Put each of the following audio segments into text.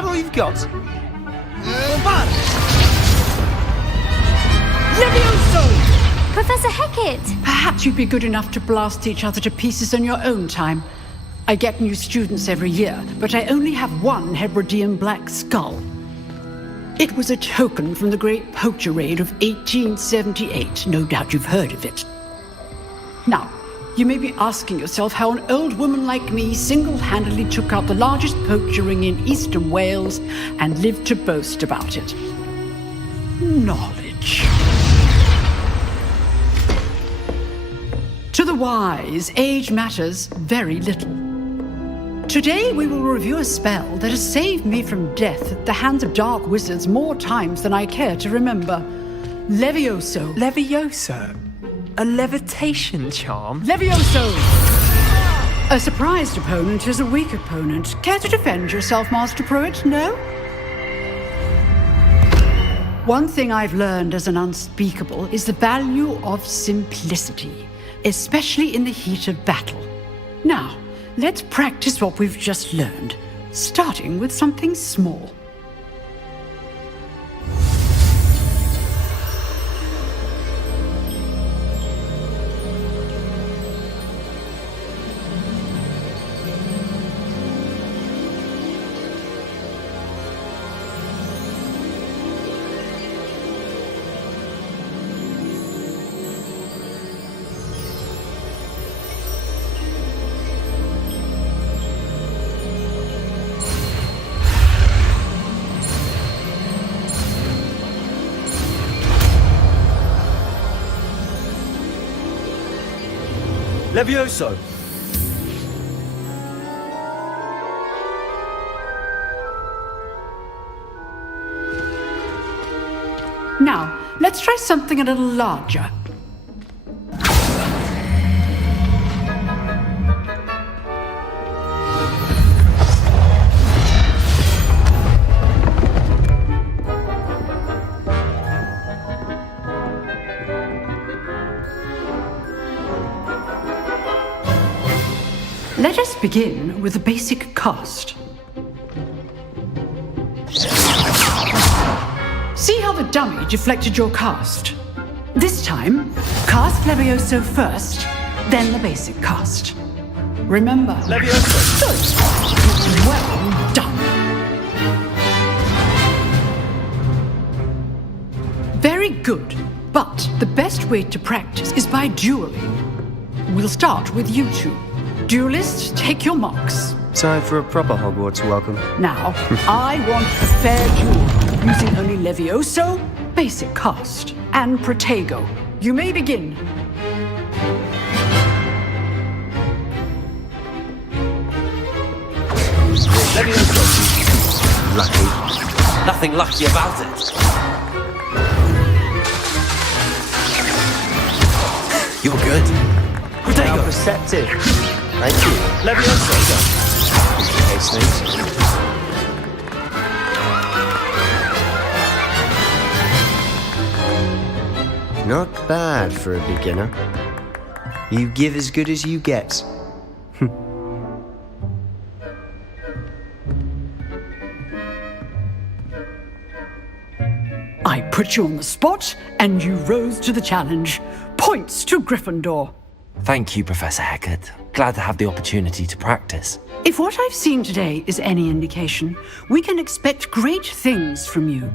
that all you've got? Levioso! Professor Hackett! Perhaps you'd be good enough to blast each other to pieces in your own time. I get new students every year, but I only have one Hebridean black skull. It was a token from the Great Poacher Raid of 1878. No doubt you've heard of it. Now, you may be asking yourself how an old woman like me single-handedly took out the largest poacher ring in eastern Wales and lived to boast about it. Knowledge. To the wise, age matters very little. Today we will review a spell that has saved me from death at the hands of dark wizards more times than I care to remember. Levioso. Levioso? A levitation charm? Levioso! A surprised opponent is a weak opponent. Care to defend yourself, Master Pruitt? No? One thing I've learned as an unspeakable is the value of simplicity, especially in the heat of battle. Now, let's practice what we've just learned, starting with something small. Levioso! Now, let's try something a little larger. Let us begin with a basic cast. See how the dummy deflected your cast? This time, cast Levioso first, then the basic cast. Remember... Levioso! Good. Well done. Very good. But the best way to practice is by dueling. We'll start with you two. Duelists, take your marks. Time for a proper Hogwarts welcome. Now, I want a fair duel, using only Levioso, basic cast, and Protego. You may begin. Levioso! Lucky. Nothing lucky about it. You're good. How Protego! perceptive. Thank you. Levioso! Okay, Snooks. Not bad for a beginner. You give as good as you get. I put you on the spot, and you rose to the challenge. Points to Gryffindor. Thank you, Professor Hackett. Glad to have the opportunity to practice. If what I've seen today is any indication, we can expect great things from you.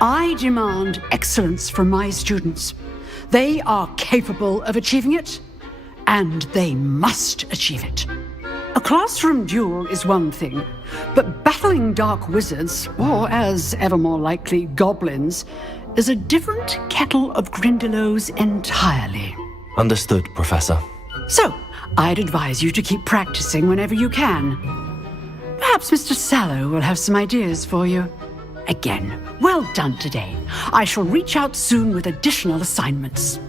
I demand excellence from my students. They are capable of achieving it, and they must achieve it. A classroom duel is one thing, but battling dark wizards, or as ever more likely, goblins, is a different kettle of Grindylows entirely. Understood, Professor. So, I'd advise you to keep practicing whenever you can. Perhaps Mr. Sallow will have some ideas for you. Again, well done today. I shall reach out soon with additional assignments.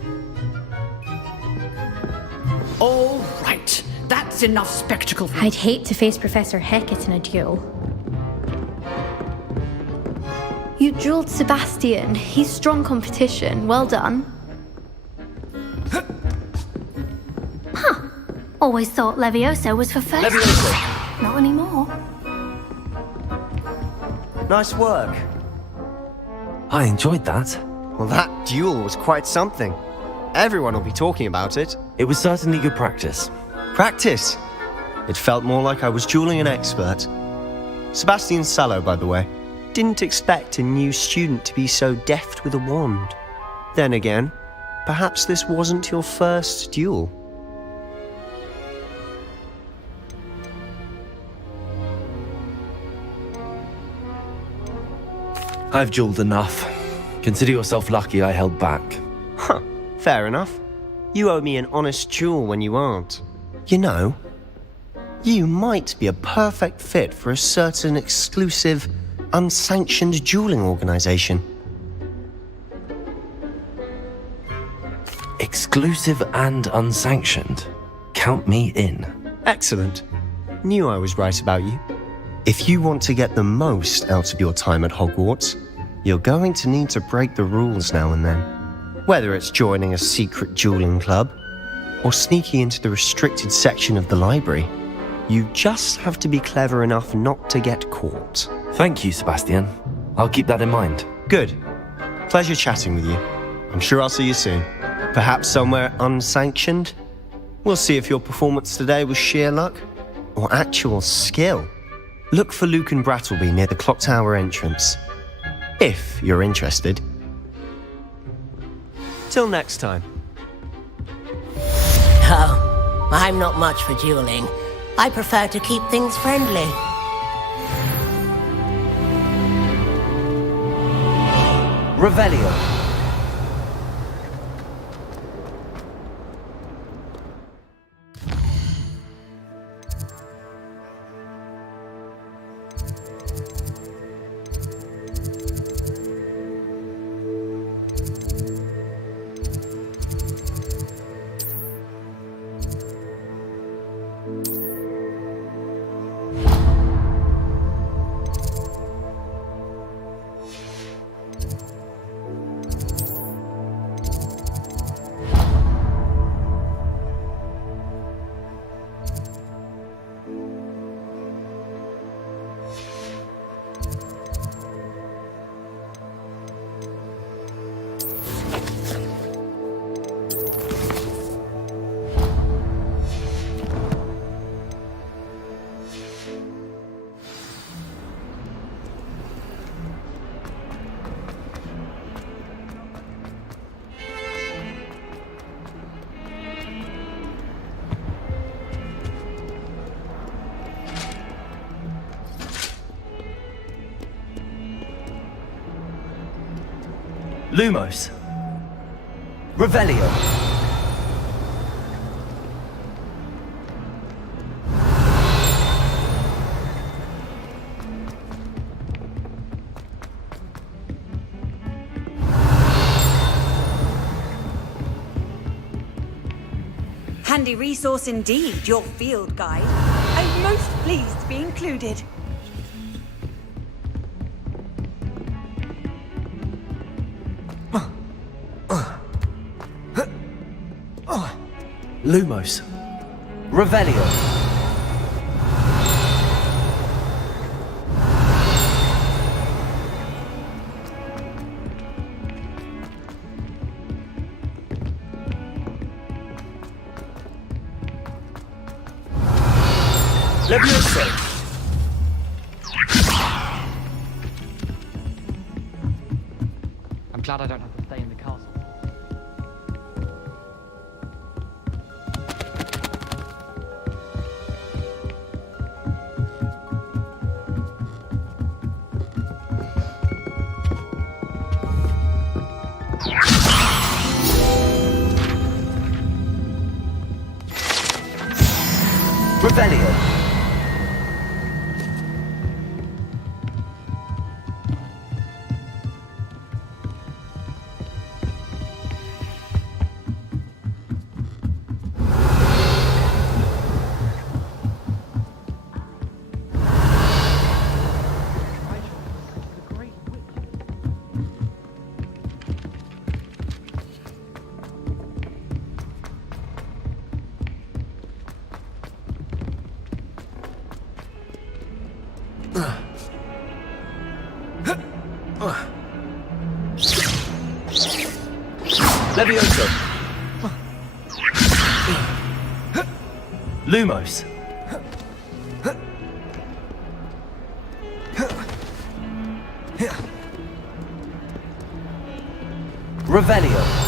All right, that's enough spectacle. I'd hate to face Professor Hackett in a duel. You dueled Sebastian. He's strong competition. Well done. Huh. Always thought Levioso was for first. Levioso! Not anymore. Nice work. I enjoyed that. Well, that duel was quite something. Everyone will be talking about it. It was certainly good practice. Practice. It felt more like I was dueling an expert. Sebastian Sallow, by the way. Didn't expect a new student to be so deft with a wand. Then again, perhaps this wasn't your first duel. I've dueled enough. Consider yourself lucky I held back. Huh, fair enough. You owe me an honest duel when you aren't. You know, you might be a perfect fit for a certain exclusive, unsanctioned dueling organization. Exclusive and unsanctioned. Count me in. Excellent. Knew I was right about you. If you want to get the most out of your time at Hogwarts, you're going to need to break the rules now and then. Whether it's joining a secret dueling club, or sneaking into the restricted section of the library, you just have to be clever enough not to get caught. Thank you, Sebastian. I'll keep that in mind. Good. Pleasure chatting with you. I'm sure I'll see you soon. Perhaps somewhere unsanctioned? We'll see if your performance today was sheer luck, or actual skill. Look for Luke and Brattleby near the clock tower entrance. If you're interested. Till next time. Oh, I'm not much for dueling. I prefer to keep things friendly. Revelio. Lumos. Revelio. Handy resource indeed, your field guide. I'm most pleased to be included. Lumos. Revelio. Levioso. I'm glad I don't have to stay in the castle. Revelio. Levioso. Lumos. Revelio.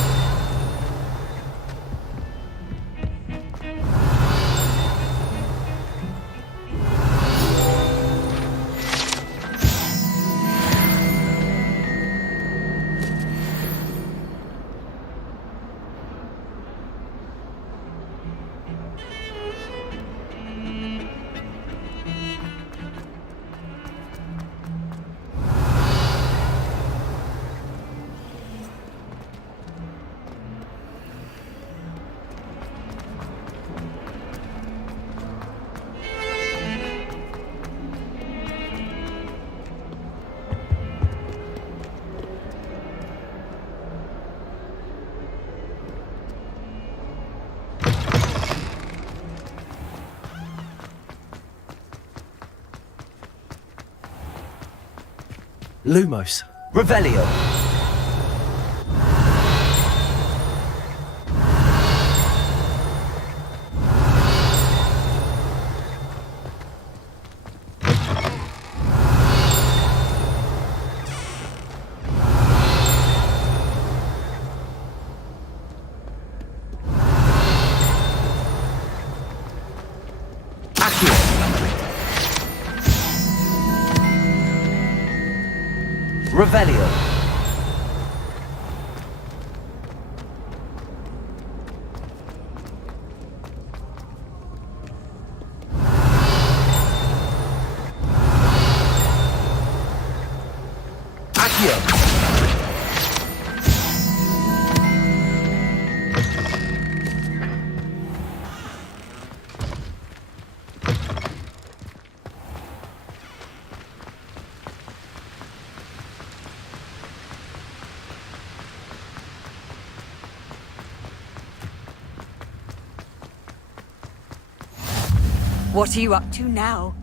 Lumos. Revelio. Revelio. Accio. What are you up to now?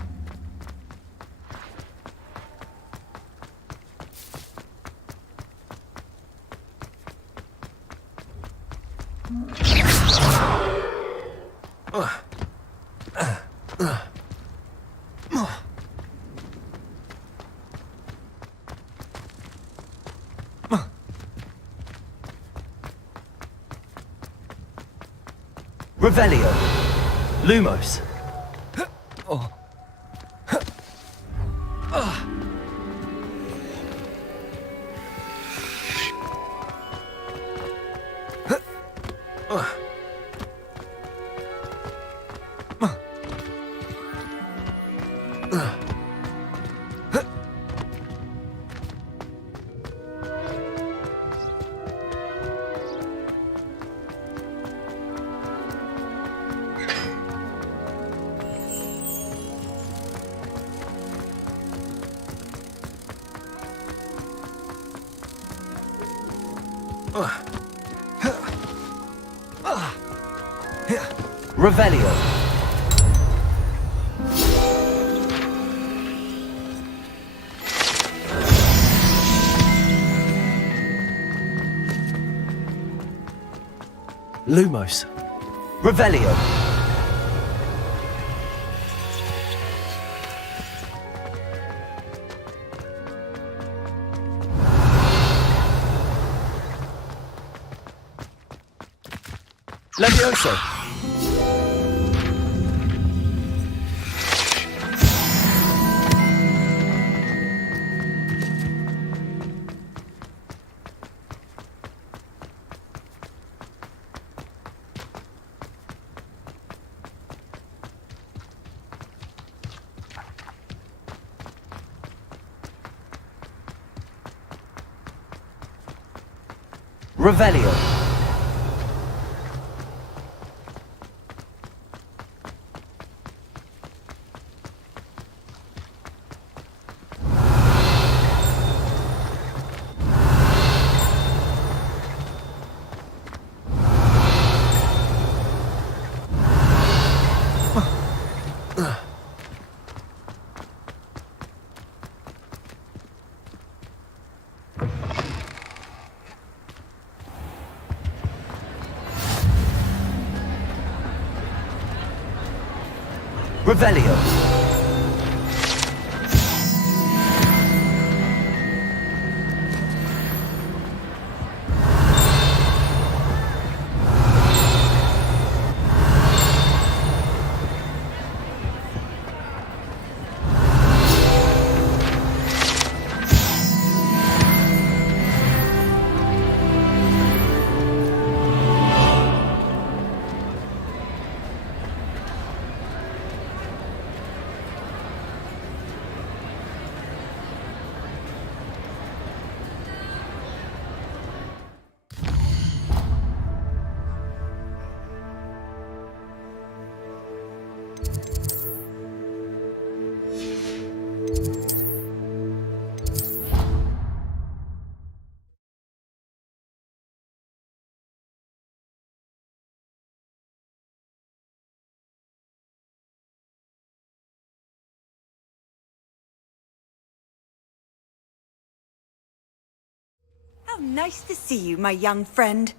Revelio. Lumos. Revelio. Lumos. Revelio. Levioso. Revelio. Revelio. How nice to see you, my young friend.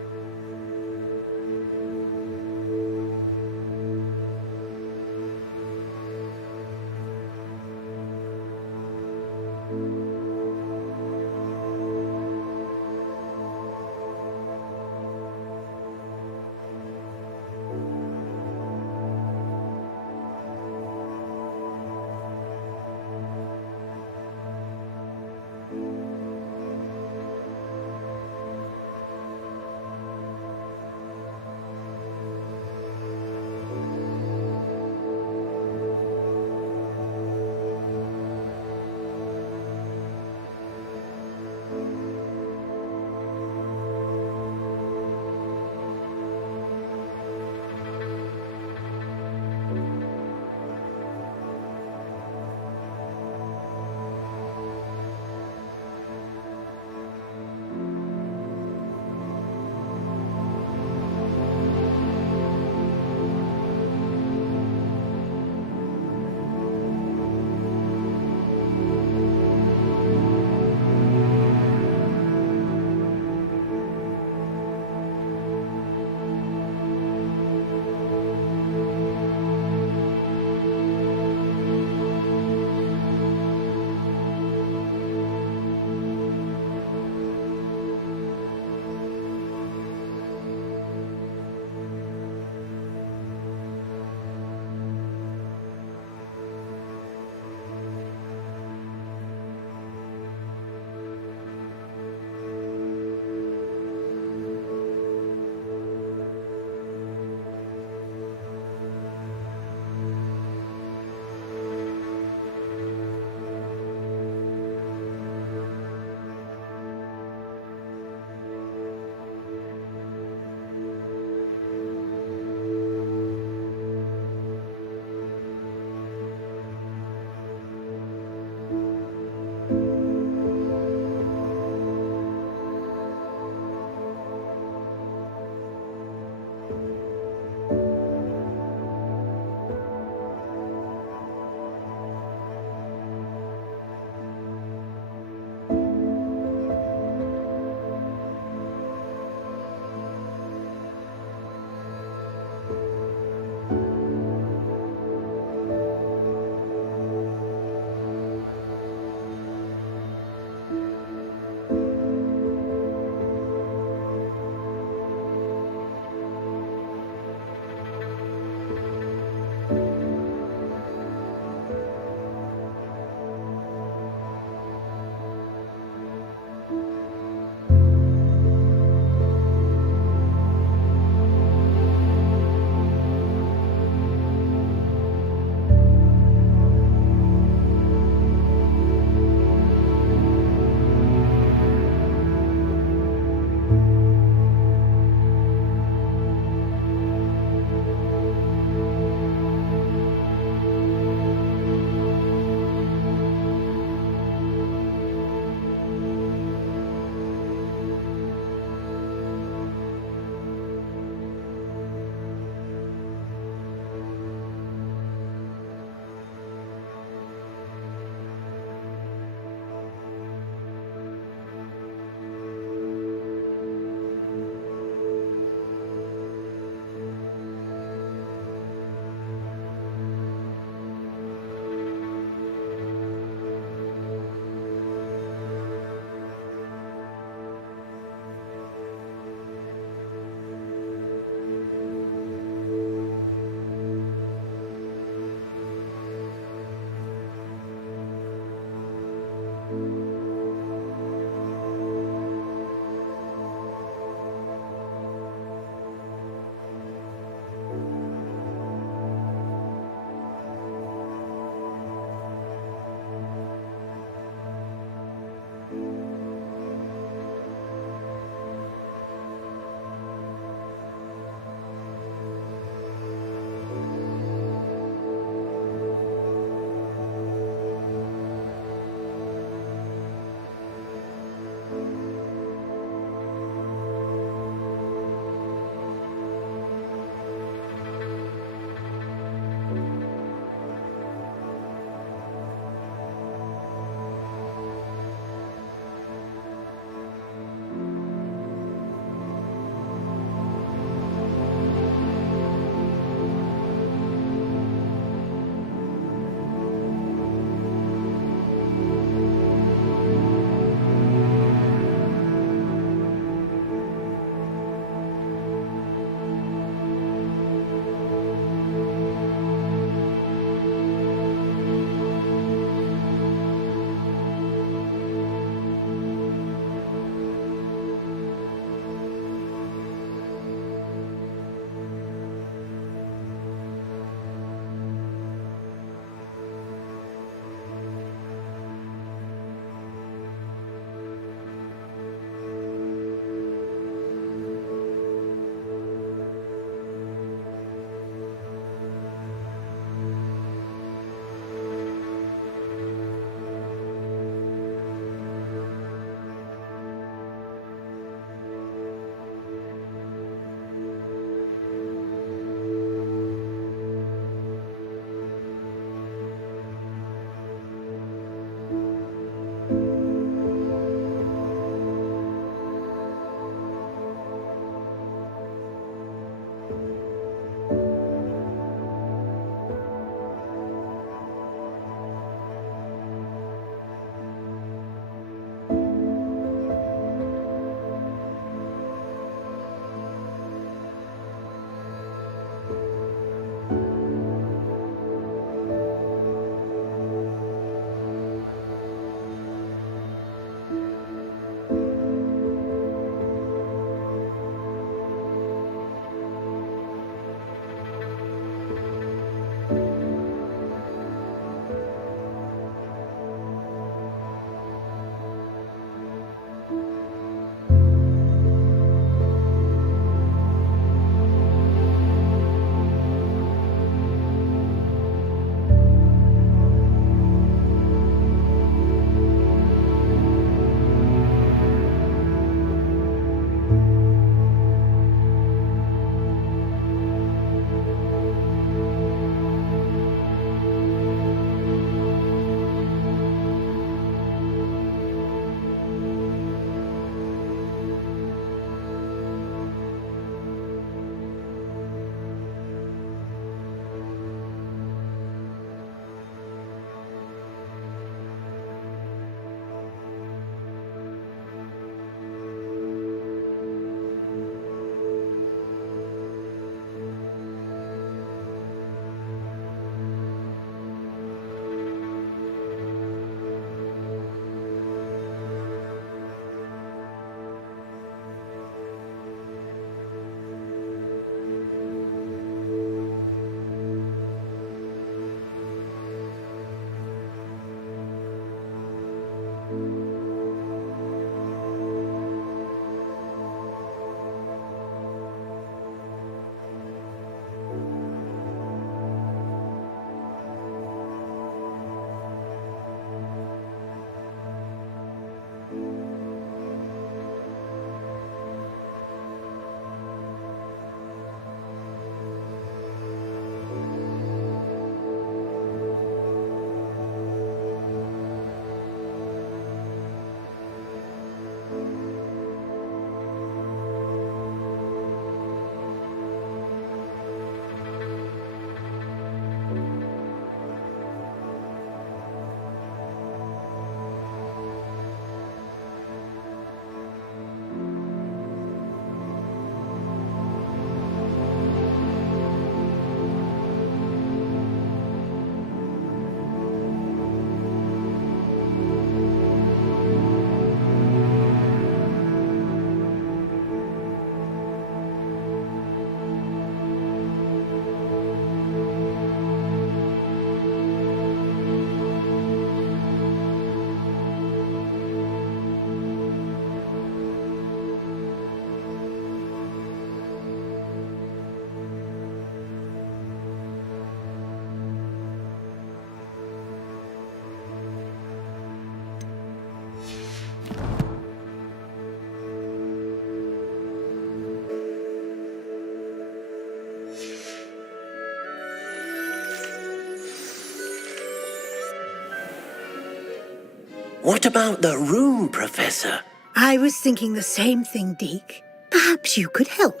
What about the room, Professor? I was thinking the same thing, Deke. Perhaps you could help.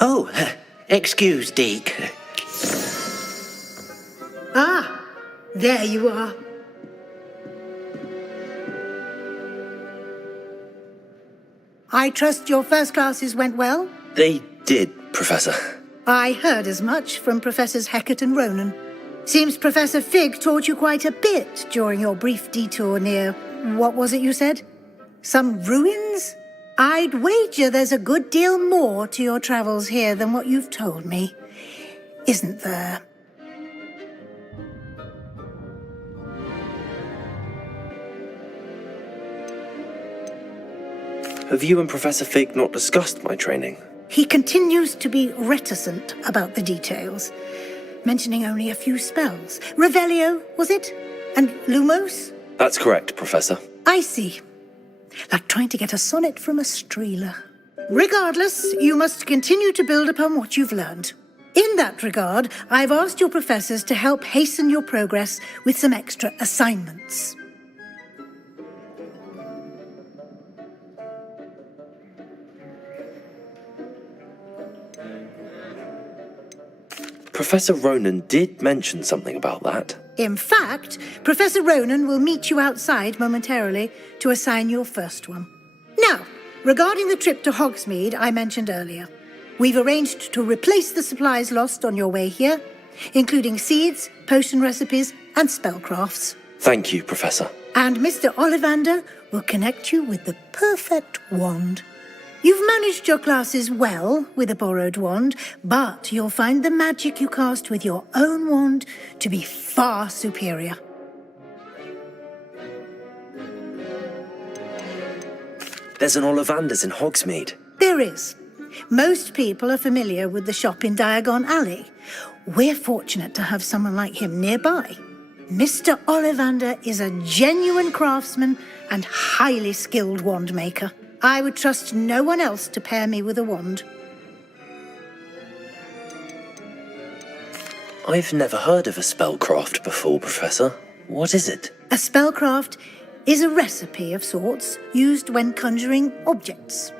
Oh, excuse, Deke. Ah, there you are. I trust your first classes went well? They did, Professor. I heard as much from Professors Hecat and Ronan. Seems Professor Fig taught you quite a bit during your brief detour near... what was it you said? Some ruins? I'd wager there's a good deal more to your travels here than what you've told me. Isn't there? Have you and Professor Fig not discussed my training? He continues to be reticent about the details, mentioning only a few spells. Revelio, was it? And Lumos? That's correct, Professor. I see. Like trying to get a sonnet from a streeler. Regardless, you must continue to build upon what you've learned. In that regard, I've asked your professors to help hasten your progress with some extra assignments. Professor Ronan did mention something about that. In fact, Professor Ronan will meet you outside momentarily to assign your first one. Now, regarding the trip to Hogsmeade I mentioned earlier, we've arranged to replace the supplies lost on your way here, including seeds, potion recipes, and spellcrafts. Thank you, Professor. And Mr. Ollivander will connect you with the perfect wand. You've managed your classes well with a borrowed wand, but you'll find the magic you cast with your own wand to be far superior. There's an Ollivander's in Hogsmeade. There is. Most people are familiar with the shop in Diagon Alley. We're fortunate to have someone like him nearby. Mr. Ollivander is a genuine craftsman and highly skilled wand maker. I would trust no one else to pair me with a wand. I've never heard of a spellcraft before, Professor. What is it? A spellcraft is a recipe of sorts used when conjuring objects.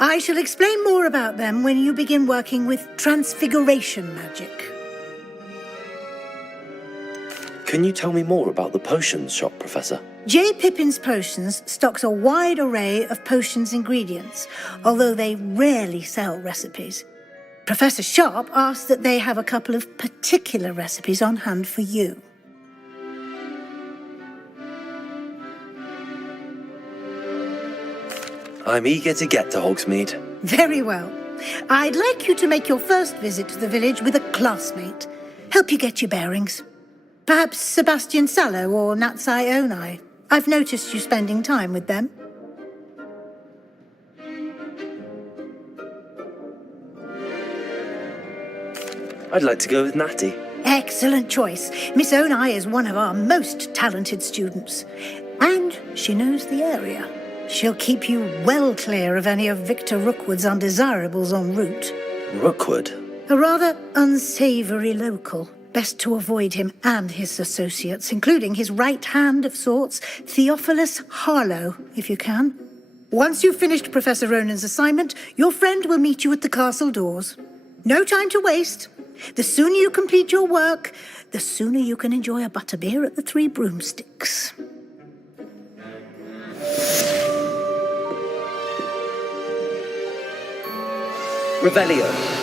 I shall explain more about them when you begin working with transfiguration magic. Can you tell me more about the potions shop, Professor? J. Pippin's Potions stocks a wide array of potions ingredients, although they rarely sell recipes. Professor Sharp asks that they have a couple of particular recipes on hand for you. I'm eager to get to Hogsmeade. Very well. I'd like you to make your first visit to the village with a classmate. Help you get your bearings. Perhaps Sebastian Sallow or Natsai Onai. I've noticed you spending time with them. I'd like to go with Natty. Excellent choice. Miss Onai is one of our most talented students. And she knows the area. She'll keep you well clear of any of Victor Rookwood's undesirables en route. Rookwood? A rather unsavoury local. Best to avoid him and his associates, including his right hand of sorts, Theophilus Harlow, if you can. Once you've finished Professor Ronan's assignment, your friend will meet you at the castle doors. No time to waste. The sooner you complete your work, the sooner you can enjoy a butterbeer at the Three Broomsticks. Revelio.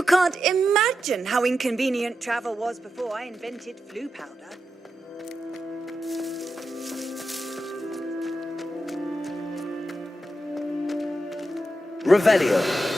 You can't imagine how inconvenient travel was before I invented flu powder. Revelio.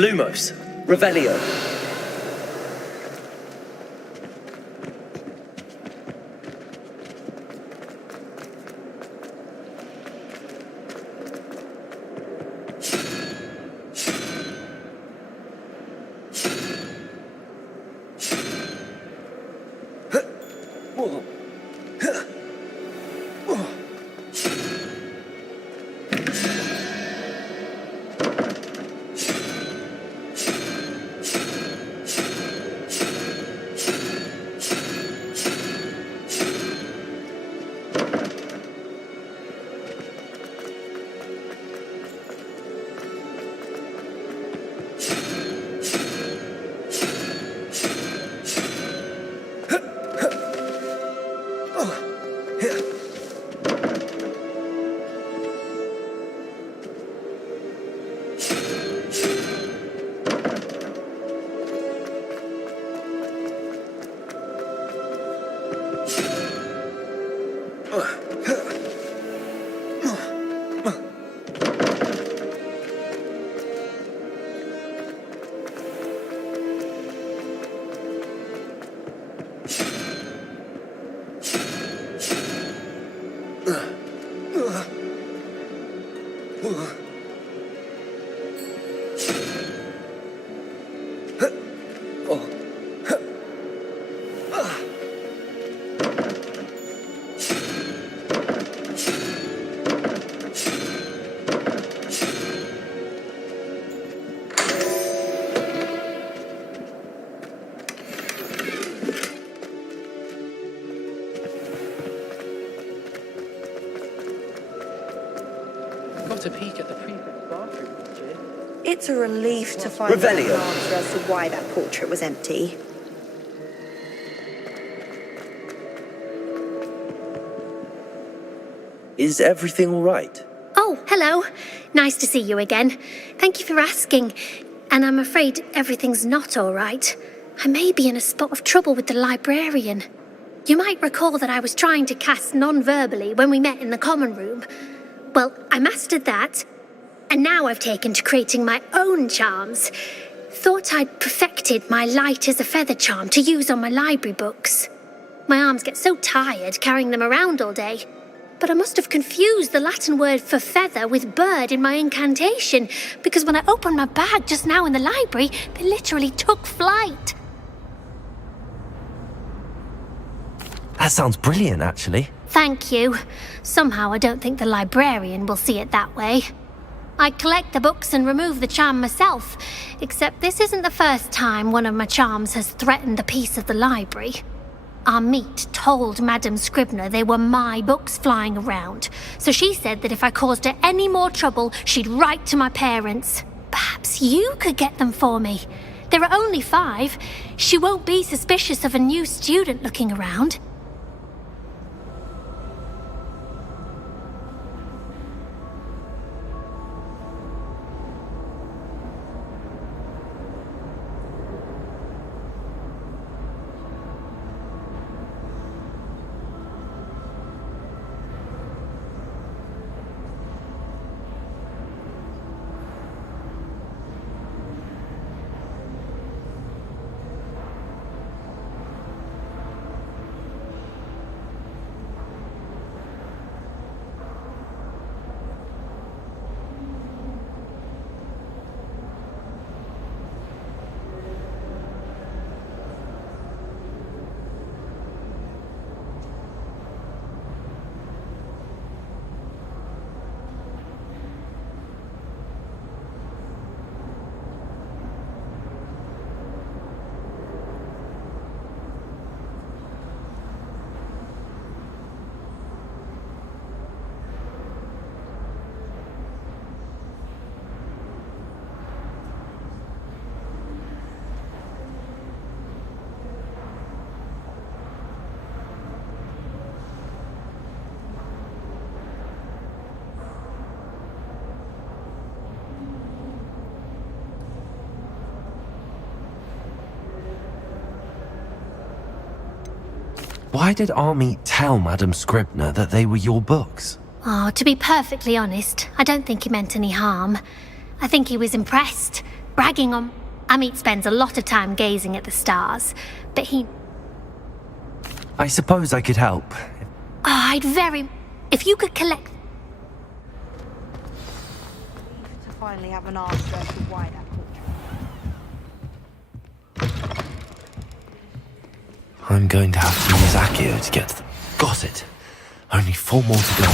Lumos. Revelio. Got a peek at the prefect's bathroom, Jay. It's a relief to find out an answer as to why that portrait was empty. Is everything all right? Oh, hello. Nice to see you again. Thank you for asking. And I'm afraid everything's not all right. I may be in a spot of trouble with the librarian. You might recall that I was trying to cast non-verbally when we met in the common room. Well, I mastered that, and now I've taken to creating my own charms. Thought I'd perfected my light as a feather charm to use on my library books. My arms get so tired carrying them around all day. But I must have confused the Latin word for feather with bird in my incantation, because when I opened my bag just now in the library, they literally took flight. That sounds brilliant, actually. Thank you. Somehow I don't think the librarian will see it that way. I collect the books and remove the charm myself, except this isn't the first time one of my charms has threatened the peace of the library. Our meet told Madame Scribner they were my books flying around, so she said that if I caused her any more trouble, she'd write to my parents. Perhaps you could get them for me. There are only 5. She won't be suspicious of a new student looking around. Why did Army tell Madame Scribner that they were your books? Oh, to be perfectly honest, I don't think he meant any harm. I think he was impressed. bragging on... Amit spends a lot of time gazing at the stars, but he... I suppose I could help. Oh, I'd very... If you could collect... To finally have an answer as to why that portrait. I'm going to have to use Accio to get to them. Got it. Only 4 more to go.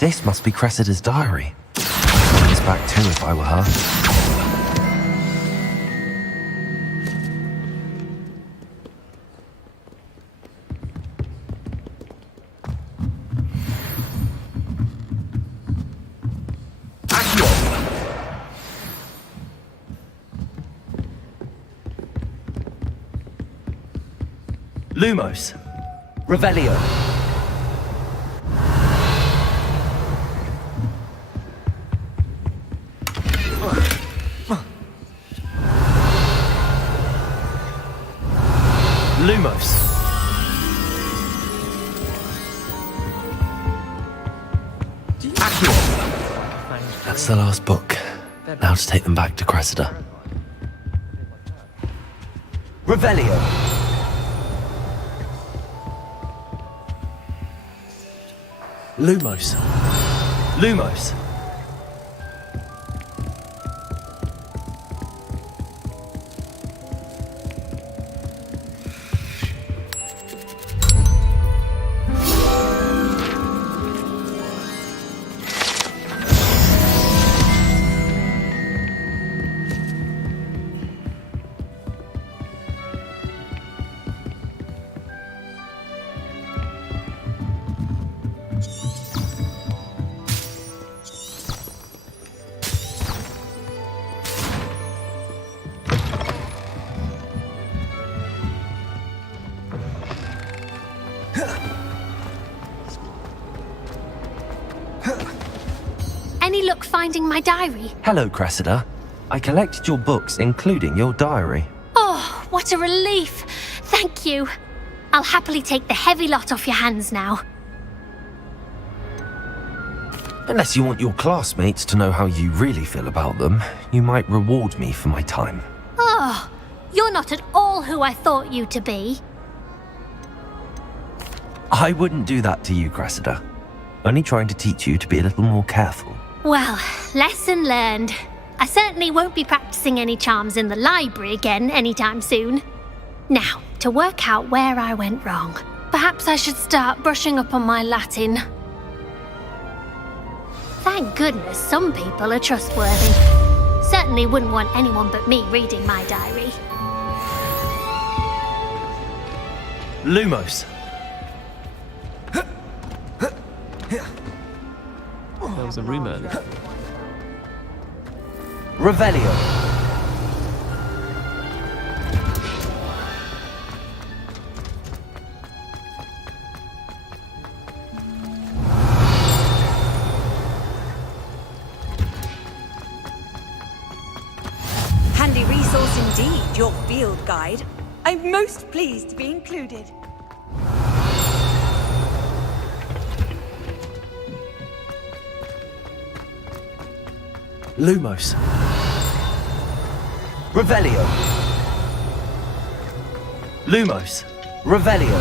This must be Cressida's diary. I'd want this back too if I were her. Lumos. Revelio. Lumos. Accio. That's the last book. Now to take them back to Cressida. Revelio. Lumos. Lumos. Any luck finding my diary? Hello, Cressida. I collected your books, including your diary. Oh, what a relief. Thank you. I'll happily take the heavy lot off your hands now. Unless you want your classmates to know how you really feel about them, you might reward me for my time. Oh, you're not at all who I thought you to be. I wouldn't do that to you, Cressida. Only trying to teach you to be a little more careful. Well, lesson learned. I certainly won't be practicing any charms in the library again anytime soon. Now, to work out where I went wrong. Perhaps I should start brushing up on my Latin. Thank goodness some people are trustworthy. Certainly wouldn't want anyone but me reading my diary. Lumos. There was a room earlier. Revelio. Handy resource indeed, your field guide. I'm most pleased to be included. Lumos. Revelio. Lumos. Revelio.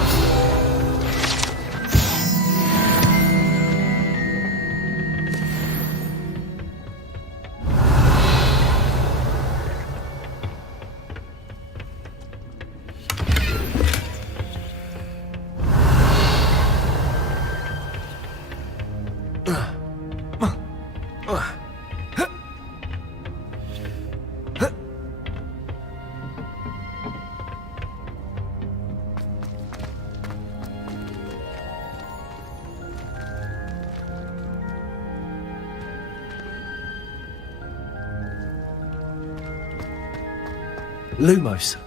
Lumos.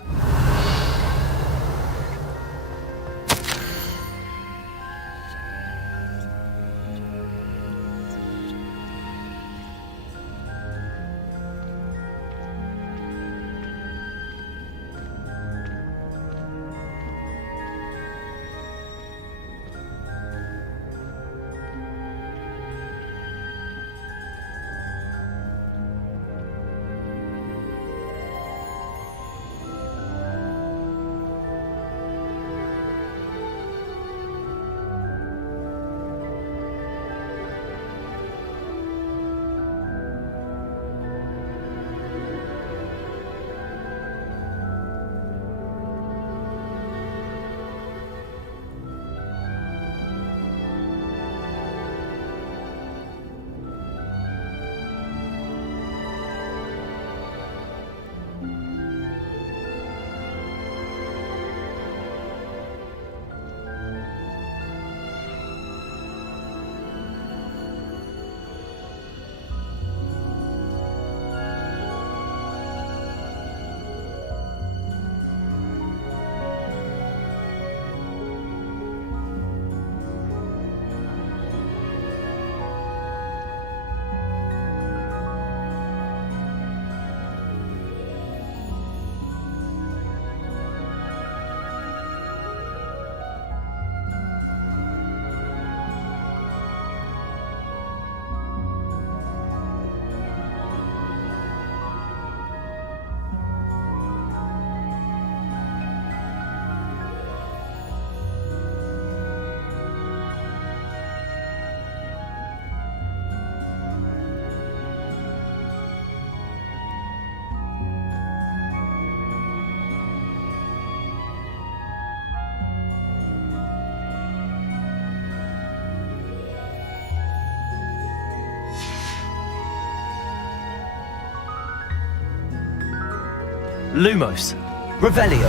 Lumos. Revelio.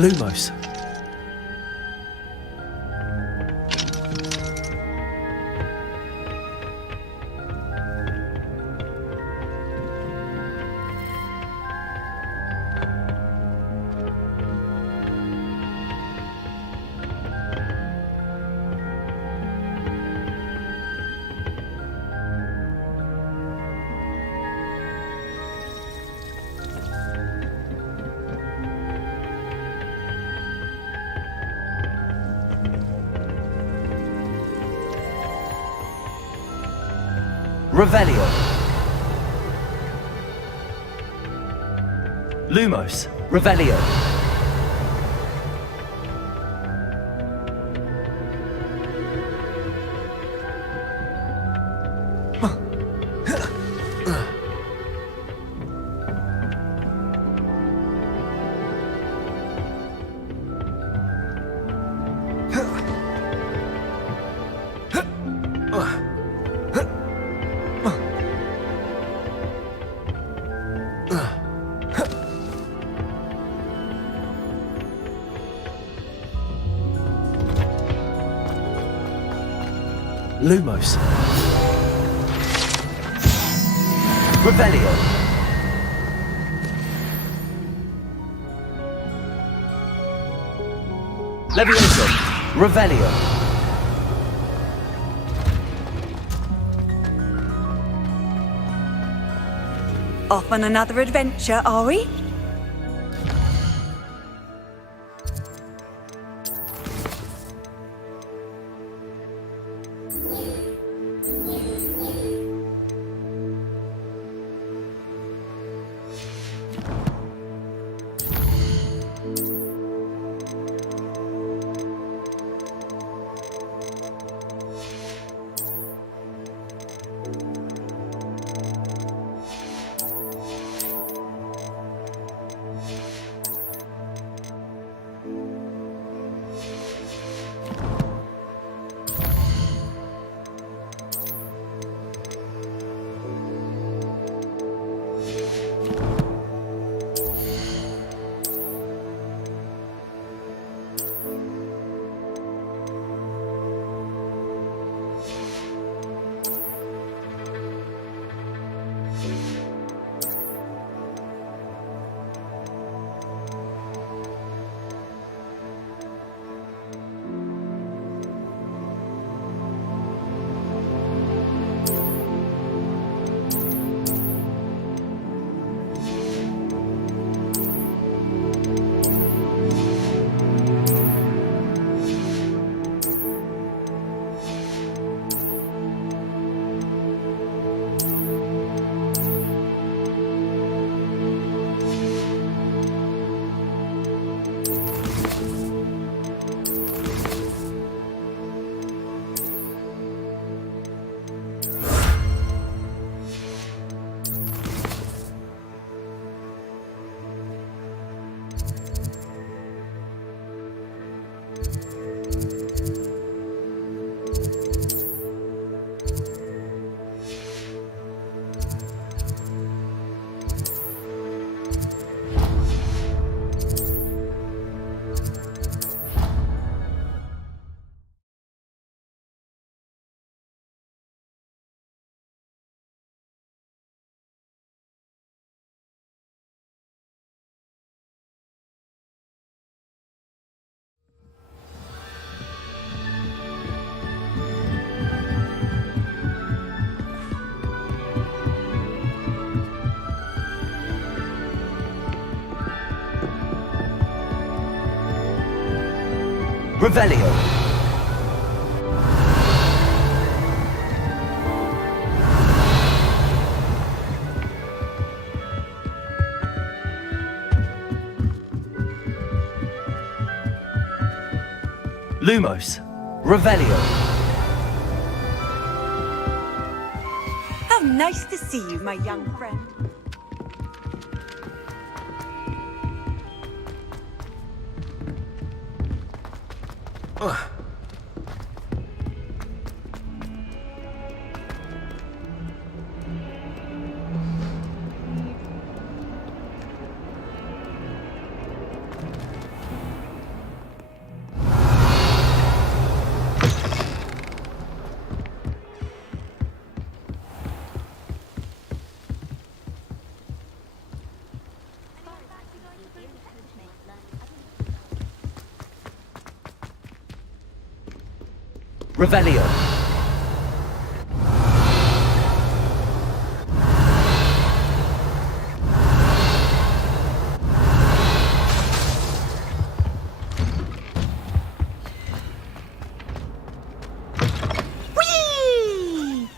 Lumos. Revelio. Lumos. Revelio. Lumos. Revelio. Levioso. Revelio. Off on another adventure, are we? Revelio. Lumos. Revelio. How nice to see you, my young friend. Revelio. Whee!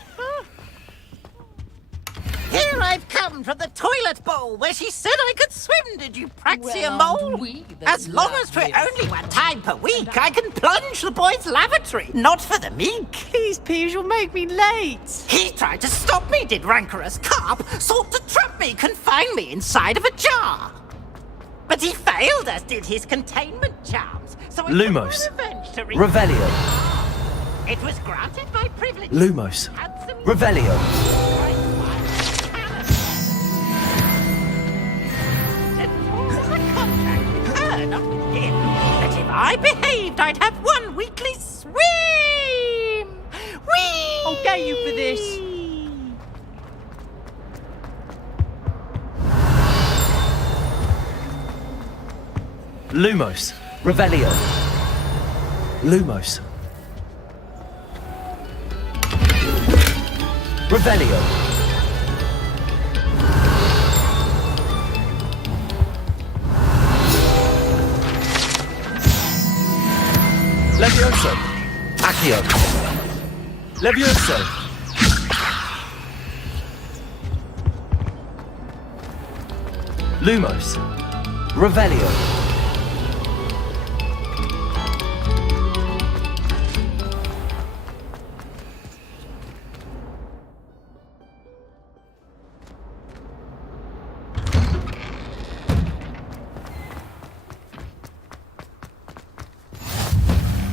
Here I've come from the toilet bowl where she said I could swim. Did you praxia mole? As long as for only 1 time per week, I can plunge the boys' lavatory. Not for the meek. Please, Peeves, you'll make me late. He tried to stop me, did rancorous carp. Sought to trap me, confine me inside of a jar. But he failed, as did his containment charms. So I took my Lumos. revenge to Revelio. It was granted by privilege. Lumos. Revelio. Not with him. That if I behaved, I'd have 1 weekly swim. Whee! I'll get you for this. Lumos. Revelio. Lumos. Revelio. Levioso. Accio. Levioso. Lumos. Revelio.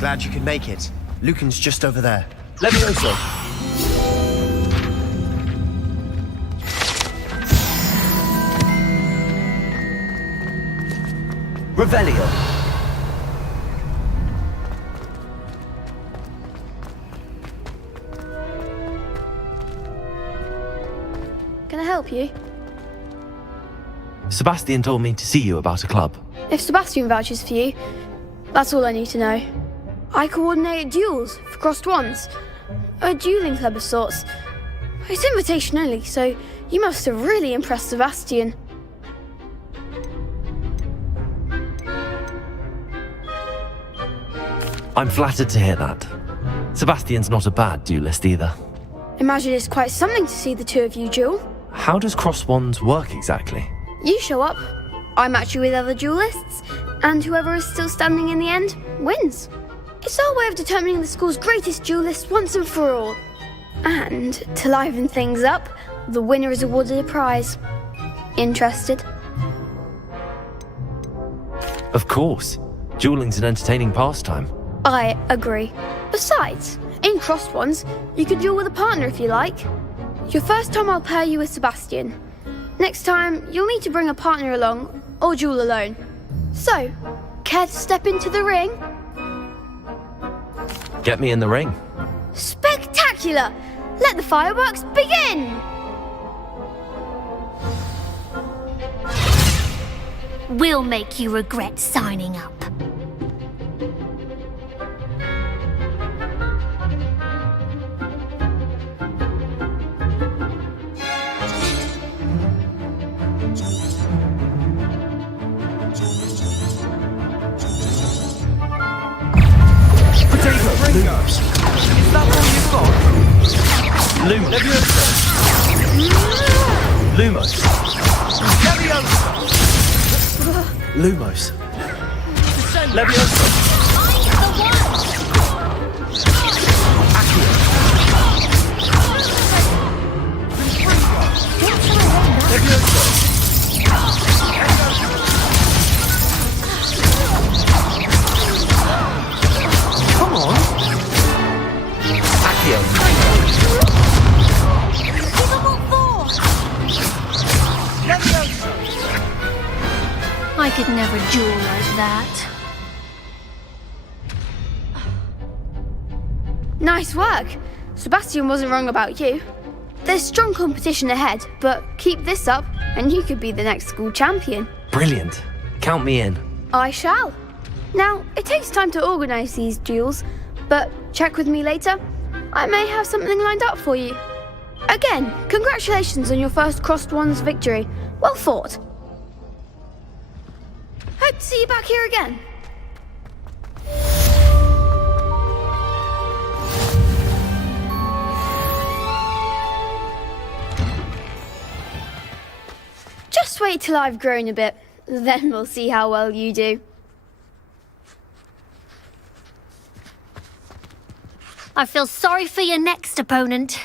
Glad you could make it. Lucan's just over there. Levioso. Revelio. Can I help you? Sebastian told me to see you about a club. If Sebastian vouches for you, that's all I need to know. I coordinate duels for crossed ones. A dueling club of sorts. It's invitation only, so you must have really impressed Sebastian. I'm flattered to hear that. Sebastian's not a bad duelist either. Imagine it's quite something to see the two of you duel. How does cross wands work exactly? You show up, I match you with other duelists, and whoever is still standing in the end wins. It's our way of determining the school's greatest duelist once and for all. And to liven things up, the winner is awarded a prize. Interested? Of course. Dueling's an entertaining pastime. I agree. Besides, in crossed ones, you can duel with a partner if you like. Your first time I'll pair you with Sebastian. Next time, you'll need to bring a partner along, or duel alone. So, care to step into the ring? Get me in the ring. Spectacular! Let the fireworks begin! We'll make you regret signing up. Lumos. Lumos. Leviosa. Come on. Accio. I could never duel like that. Nice work. Sebastian wasn't wrong about you. There's strong competition ahead, but keep this up and you could be the next school champion. Brilliant. Count me in. I shall. Now, it takes time to organise these duels, but check with me later. I may have something lined up for you. Again, congratulations on your first Crossed Wands victory. Well fought. Hope to see you back here again. Just wait till I've grown a bit, then we'll see how well you do. I feel sorry for your next opponent.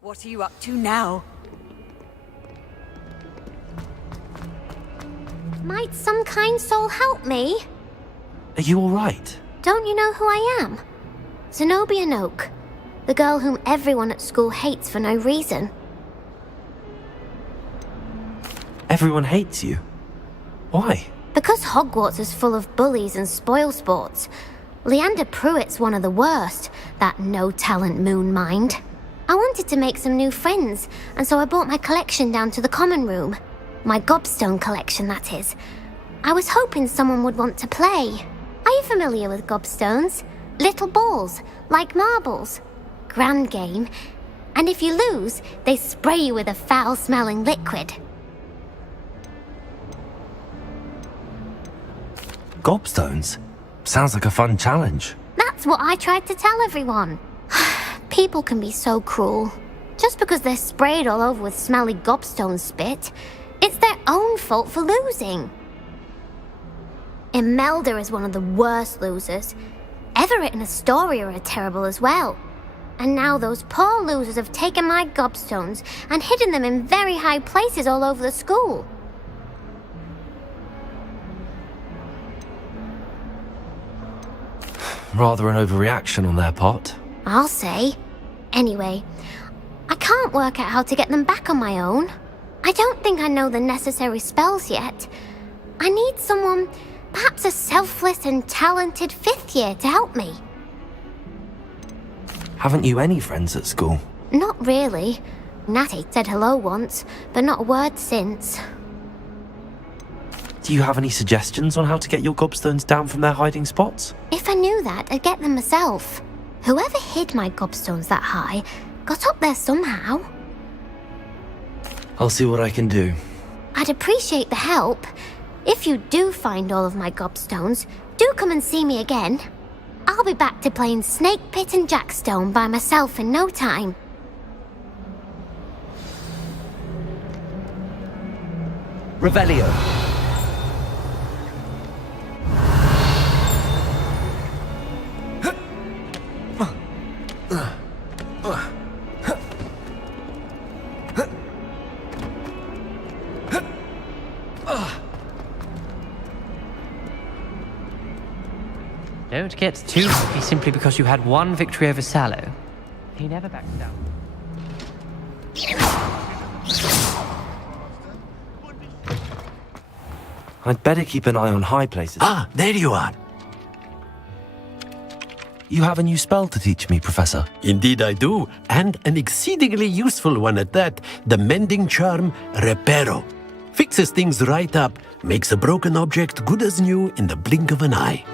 What are you up to now? Might some kind soul help me? Are you alright? Don't you know who I am? Zenobia Noak, the girl whom everyone at school hates for no reason. Everyone hates you. Why? Because Hogwarts is full of bullies and spoilsports. Leander Pruitt's one of the worst, that no-talent moon mind. I wanted to make some new friends, and so I brought my collection down to the common room. My gobstone collection, that is. I was hoping someone would want to play. Are you familiar with gobstones? Little balls, like marbles. Grand game. And if you lose, they spray you with a foul-smelling liquid. Gobstones? Sounds like a fun challenge. That's what I tried to tell everyone. People can be so cruel. Just because they're sprayed all over with smelly gobstone spit, it's their own fault for losing. Imelda is one of the worst losers. ever written a story are terrible as well. And now those poor losers have taken my gobstones and hidden them in very high places all over the school. Rather an overreaction on their part. I'll say. Anyway, I can't work out how to get them back on my own. I don't think I know the necessary spells yet. I need someone, perhaps a selfless and talented 5th year to help me. Haven't you any friends at school? Not really. Natty said hello once, but not a word since. Do you have any suggestions on how to get your gobstones down from their hiding spots? If I knew that, I'd get them myself. Whoever hid my gobstones that high got up there somehow. I'll see what I can do. I'd appreciate the help. If you do find all of my gobstones, do come and see me again. I'll be back to playing Snake Pit and Jackstone by myself in no time. Revelio. Don't get too happy simply because you had one victory over Sallow. He never backs down. I'd better keep an eye on high places. Ah, there you are. You have a new spell to teach me, Professor. Indeed I do, and an exceedingly useful one at that. The mending charm, Reparo. Fixes things right up, makes a broken object good as new in the blink of an eye.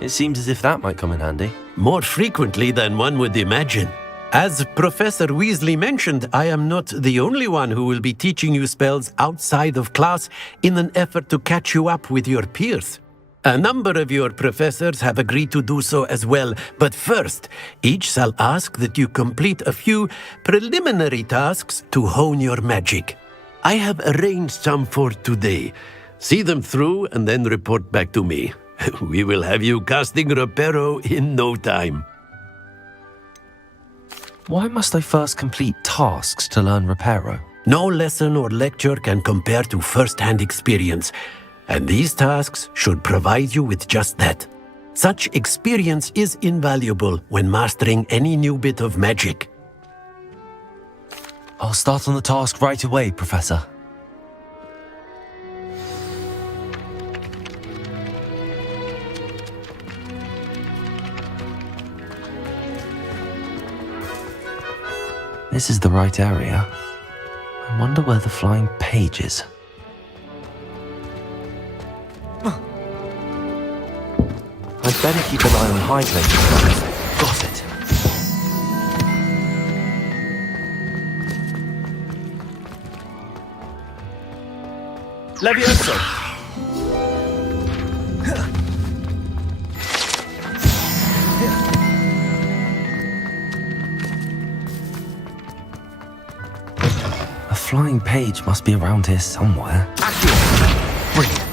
It seems as if that might come in handy. More frequently than one would imagine. As Professor Weasley mentioned, I am not the only one who will be teaching you spells outside of class in an effort to catch you up with your peers. A number of your professors have agreed to do so as well, but first, each shall ask that you complete a few preliminary tasks to hone your magic. I have arranged some for today. See them through and then report back to me. We will have you casting Reparo in no time. Why must I first complete tasks to learn Reparo? No lesson or lecture can compare to first-hand experience, and these tasks should provide you with just that. Such experience is invaluable when mastering any new bit of magic. I'll start on the task right away, Professor. This is the right area. I wonder where the flying page is. I'd better keep an eye on high places. Got it. Levioso! A flying page must be around here somewhere. Brilliant.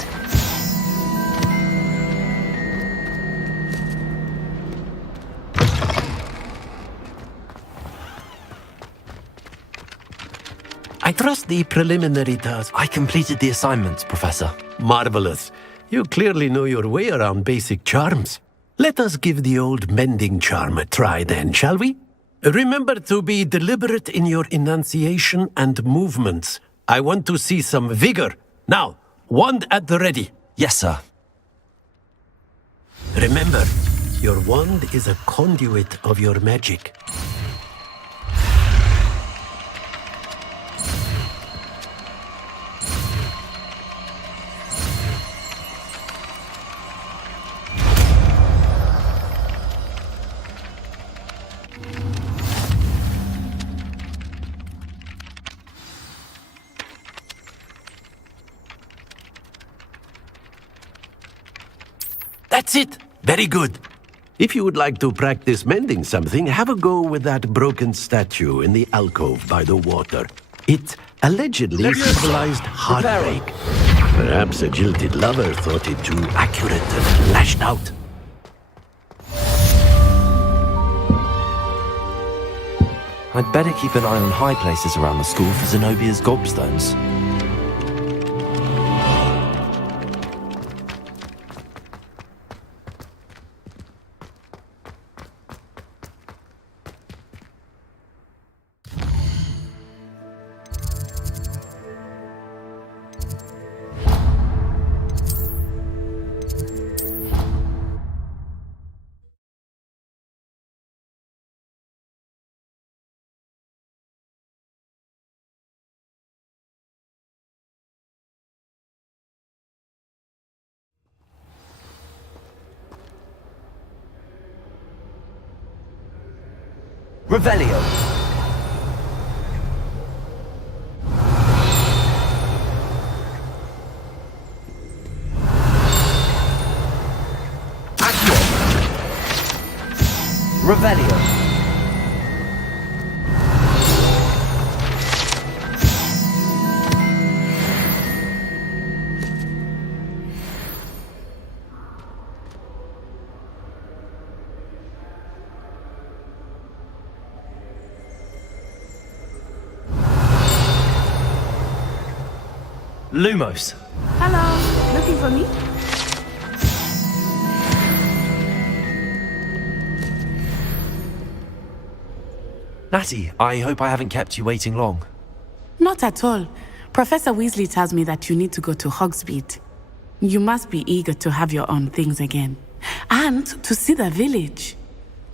I trust the preliminary task. I completed the assignments, Professor. Marvelous. You clearly know your way around basic charms. Let us give the old mending charm a try then, shall we? Remember to be deliberate in your enunciation and movements. I want to see some vigor. Now, wand at the ready. Yes, sir. Remember, your wand is a conduit of your magic. That's it! Very good. If you would like to practice mending something, have a go with that broken statue in the alcove by the water. It allegedly symbolized heartbreak. Perhaps a jilted lover thought it too accurate and lashed out. I'd better keep an eye on high places around the school for Zenobia's gobstones. Revelio! Accio! Revelio! Lumos. Hello, looking for me? Natty, I hope I haven't kept you waiting long. Not at all. Professor Weasley tells me that you need to go to Hogsmeade. You must be eager to have your own things again. And to see the village.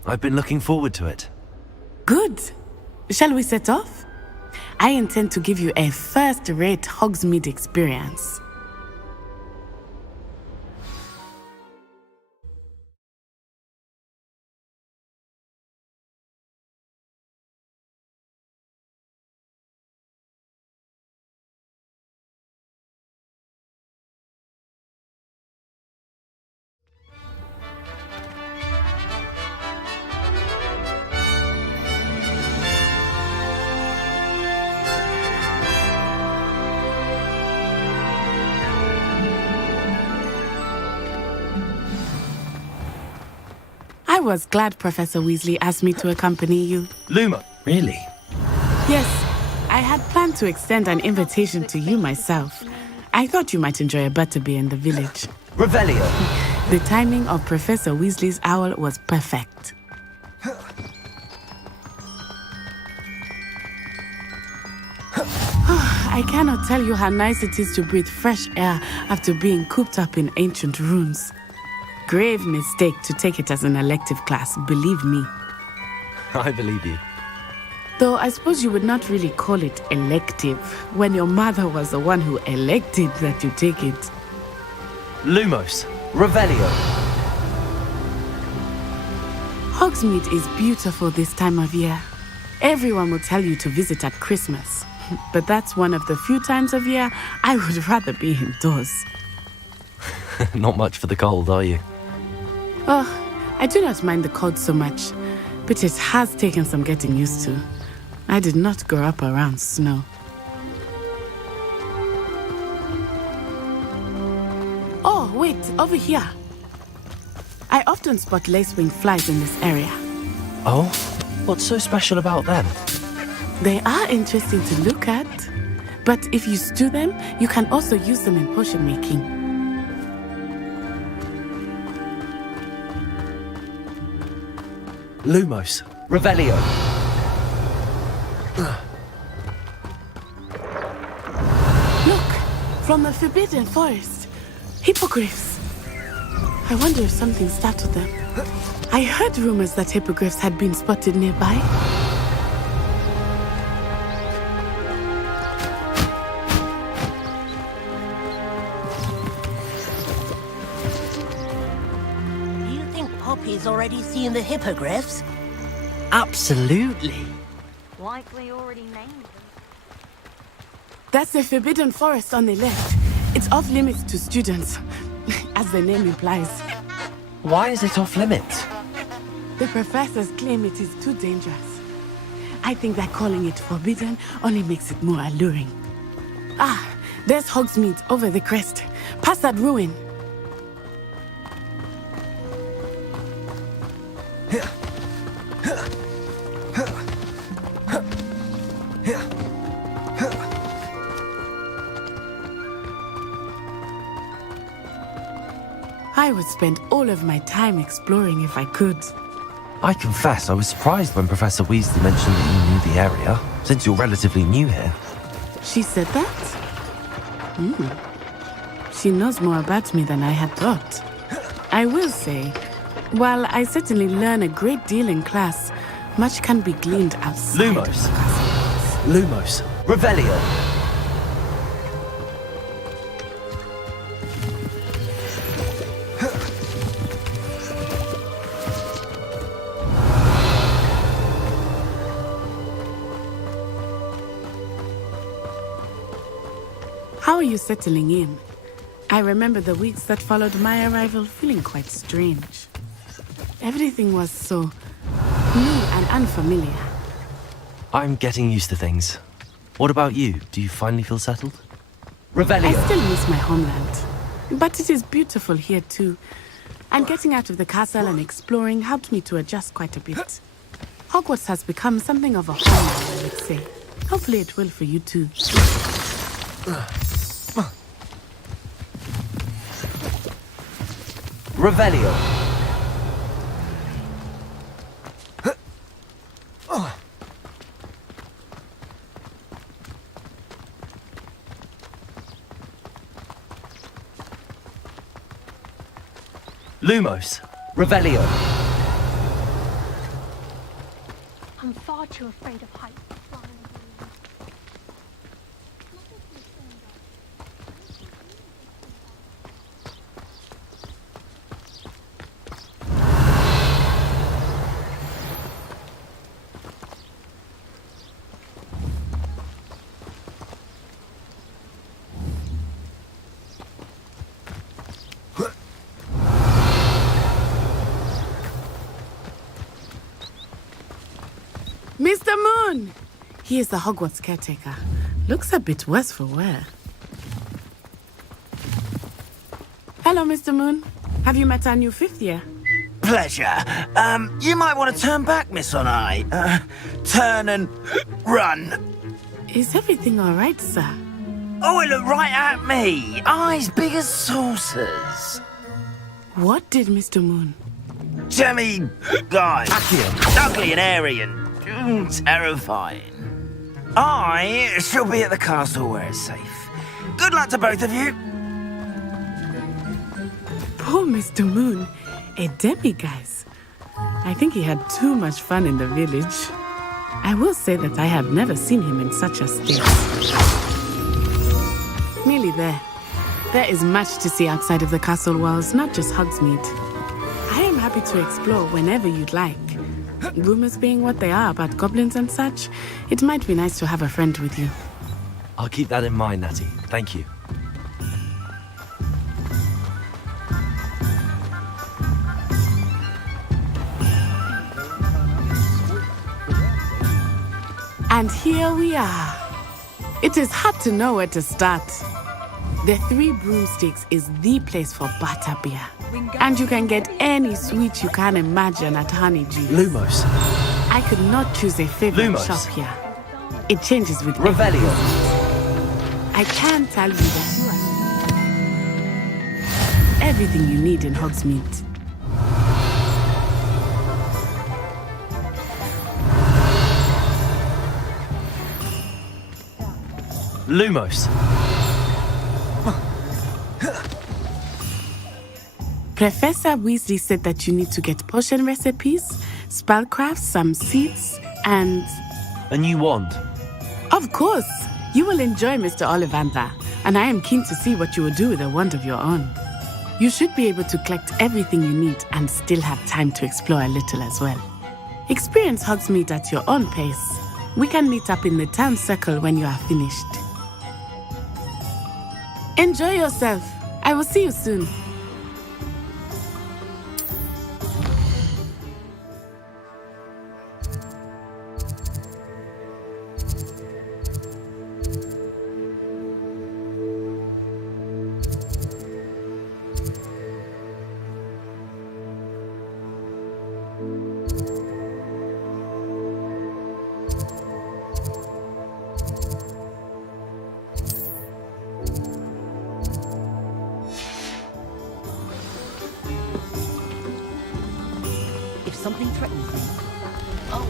I've been looking forward to it. Good. Shall we set off? I intend to give you a first-rate Hogsmeade experience. I was glad Professor Weasley asked me to accompany you. Luma, really? Yes, I had planned to extend an invitation to you myself. I thought you might enjoy a butterbeer in the village. Revelio! The timing of Professor Weasley's owl was perfect. I cannot tell you how nice it is to breathe fresh air after being cooped up in ancient rooms. Grave mistake to take it as an elective class, believe me. I believe you. Though I suppose you would not really call it elective when your mother was the one who elected that you take it. Lumos, Revelio. Hogsmeade is beautiful this time of year. Everyone will tell you to visit at Christmas. But that's one of the few times of year I would rather be indoors. Not much for the cold, are you? Oh, I do not mind the cold so much, but it has taken some getting used to. I did not grow up around snow. Oh, wait, over here. I often spot lacewing flies in this area. Oh? What's so special about them? They are interesting to look at, but if you stew them, you can also use them in potion making. Lumos, Revelio. Look, from the Forbidden Forest. Hippogriffs. I wonder if something startled them. I heard rumors that hippogriffs had been spotted nearby. Poppy's already seen the hippogriffs? Absolutely. Likely already named them. That's the Forbidden Forest on the left. It's off limits to students, as the name implies. Why is it off limits? The professors claim it is too dangerous. I think that calling it forbidden only makes it more alluring. Ah, there's Hogsmeade over the crest, past that ruin. I would spend all of my time exploring if I could. I confess I was surprised when Professor Weasley mentioned that you knew the area, since you're relatively new here. She said that? She knows more about me than I had thought. I will say, while I certainly learn a great deal in class, much can be gleaned outside. Lumos. Lumos. Revelio. How are you settling in? I remember the weeks that followed my arrival feeling quite strange. Everything was so new and unfamiliar. I'm getting used to things. What about you? Do you finally feel settled? Revelio. I still miss my homeland, but it is beautiful here too. And getting out of the castle and exploring helped me to adjust quite a bit. Hogwarts has become something of a home now, I would say. Hopefully it will for you too. Revelio. Lumos. Revelio. I'm far too afraid of heights. Mr. Moon! He is the Hogwarts caretaker. Looks a bit worse for wear. Hello, Mr. Moon. Have you met our new fifth year? Pleasure. You might want to turn back, Miss Onai. Turn and run. Is everything all right, sir? Oh, it looked right at me. Eyes big as saucers. What did Mr. Moon? Jemmy guy. Ugly and airy and terrifying. I shall be at the castle where it's safe. Good luck to both of you. Poor Mr. Moon. A demiguise. I think he had too much fun in the village. I will say that I have never seen him in such a state. Nearly there. There is much to see outside of the castle walls, not just Hogsmeade. I am happy to explore whenever you'd like. Rumors being what they are about goblins and such, it might be nice to have a friend with you. I'll keep that in mind, Natty. Thank you. And here we are. It is hard to know where to start. The Three Broomsticks is the place for butterbeer. And you can get any sweet you can imagine at Honeydew. Lumos. I could not choose a favorite Lumos. shop here. It changes with Revelio. every visit. I can tell you that you are everything you need in Hogsmeade. Lumos. Professor Weasley said that you need to get potion recipes, spellcrafts, some seeds, and... A new wand. Of course! You will enjoy Mr. Ollivander, and I am keen to see what you will do with a wand of your own. You should be able to collect everything you need and still have time to explore a little as well. Experience Hogsmeade at your own pace. We can meet up in the town circle when you are finished. Enjoy yourself. I will see you soon.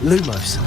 Lumos.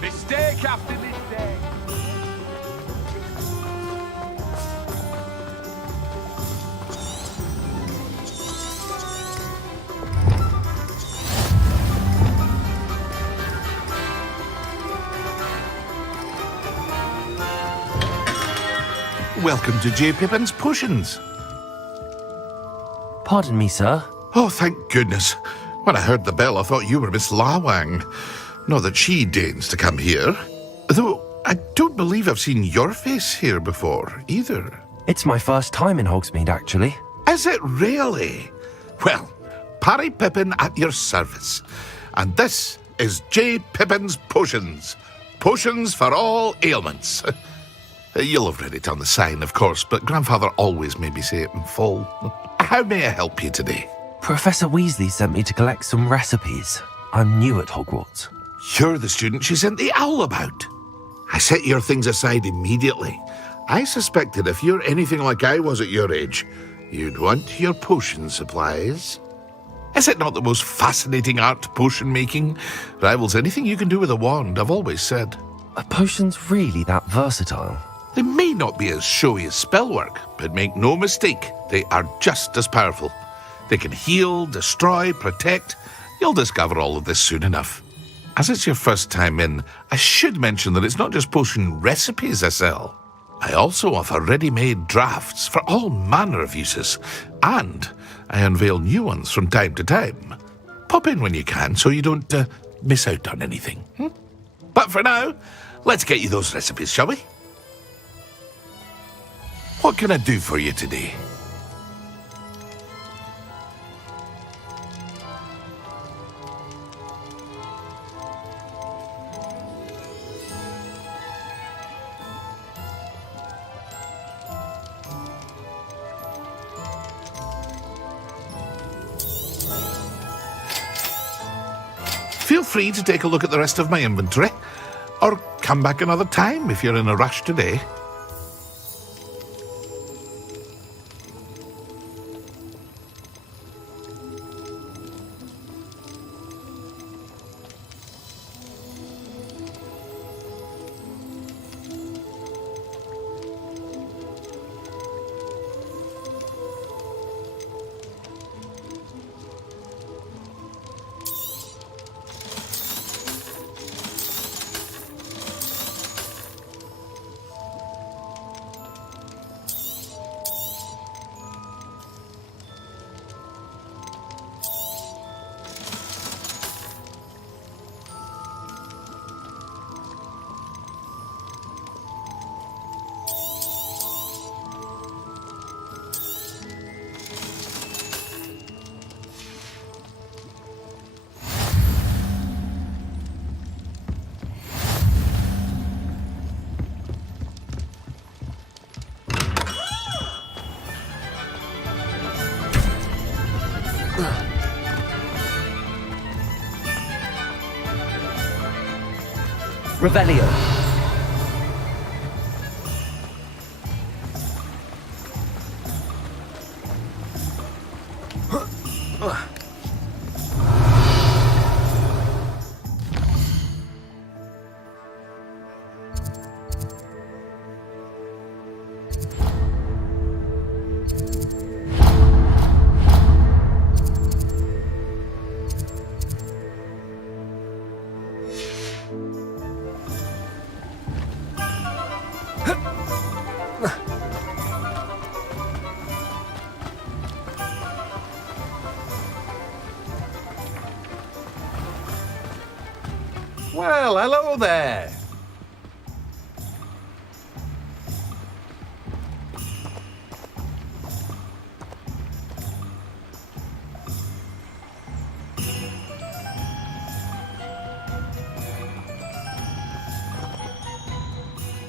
Mistake after mistake. Welcome to J. Pippin's Potions. Pardon me, sir. Oh, thank goodness. When I heard the bell, I thought you were Miss Lawang. Not that she deigns to come here. Though I don't believe I've seen your face here before, either. It's my first time in Hogsmeade, actually. Is it really? Well, Parry Pippin at your service. And this is J. Pippin's Potions. Potions for all ailments. You'll have read it on the sign, of course, but Grandfather always made me say it in full. How may I help you today? Professor Weasley sent me to collect some recipes. I'm new at Hogwarts. You're the student she sent the owl about. I set your things aside immediately. I suspected if you're anything like I was at your age, you'd want your potion supplies. Is it not the most fascinating art, potion making? Rivals anything you can do with a wand, I've always said. Are potions really that versatile? They may not be as showy as spellwork, but make no mistake, they are just as powerful. They can heal, destroy, protect. You'll discover all of this soon enough. As it's your first time in, I should mention that it's not just potion recipes I sell. I also offer ready-made drafts for all manner of uses, and I unveil new ones from time to time. Pop in when you can so you don't miss out on anything. But for now, let's get you those recipes, shall we? What can I do for you today? Feel free to take a look at the rest of my inventory, or come back another time if you're in a rush today. Revelio. Well, hello there.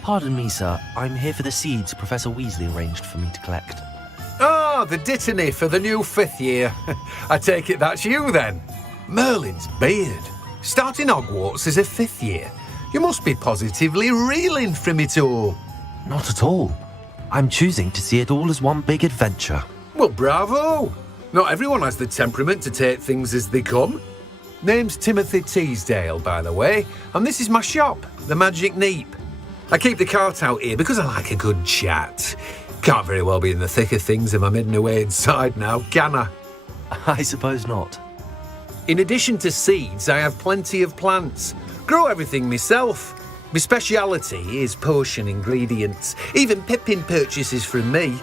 Pardon me, sir. I'm here for the seeds Professor Weasley arranged for me to collect. Ah, the dittany for the new 5th year. I take it that's you then. Merlin's beard. Starting Hogwarts as a 5th year. You must be positively reeling from it all. Not at all. I'm choosing to see it all as one big adventure. Well, bravo. Not everyone has the temperament to take things as they come. Name's Timothy Teasdale, by the way, and this is my shop, the Magic Neep. I keep the cart out here because I like a good chat. Can't very well be in the thick of things if I'm hidden away inside now, can I? I suppose not. In addition to seeds, I have plenty of plants. Grow everything myself. My speciality is potion ingredients. Even Pippin purchases from me.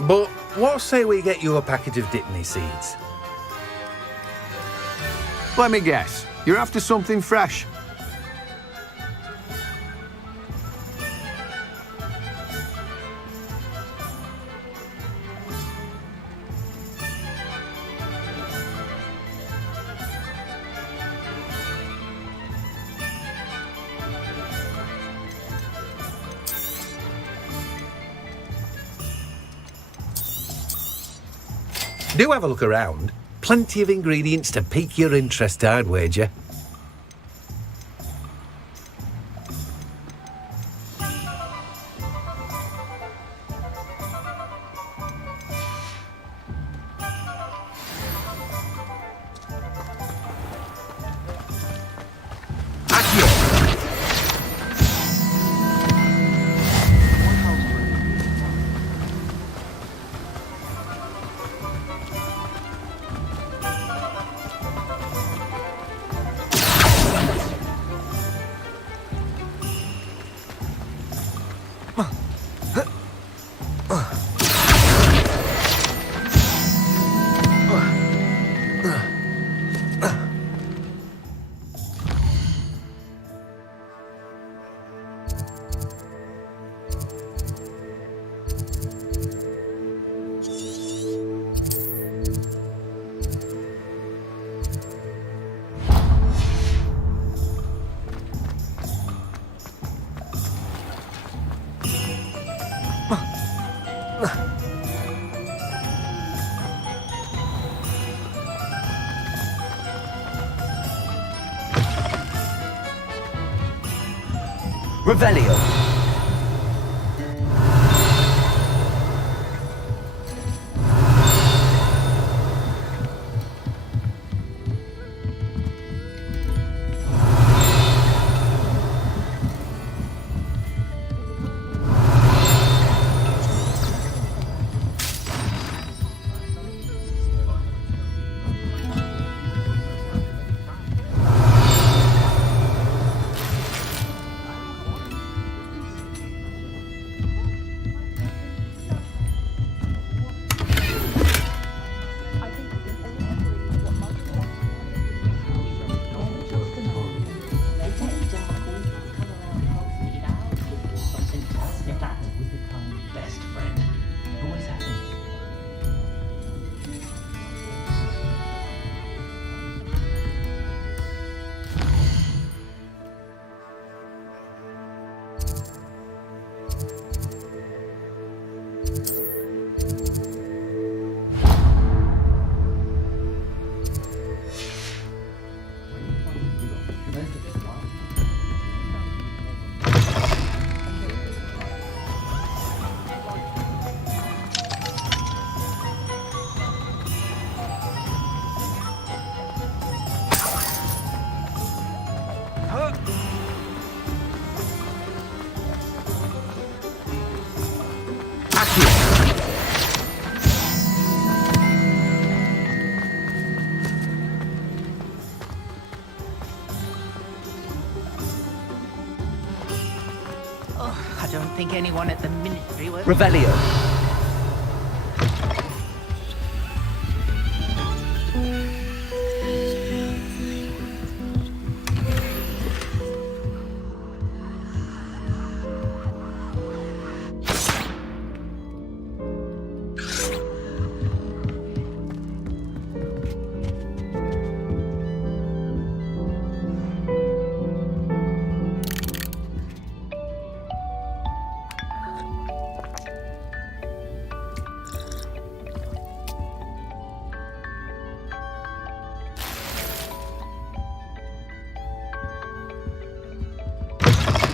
But what say we get you a packet of Dittany seeds? Let me guess. You're after something fresh. Do have a look around. Plenty of ingredients to pique your interest, I'd wager. Revelio. I don't think anyone at the Ministry will... Revelio.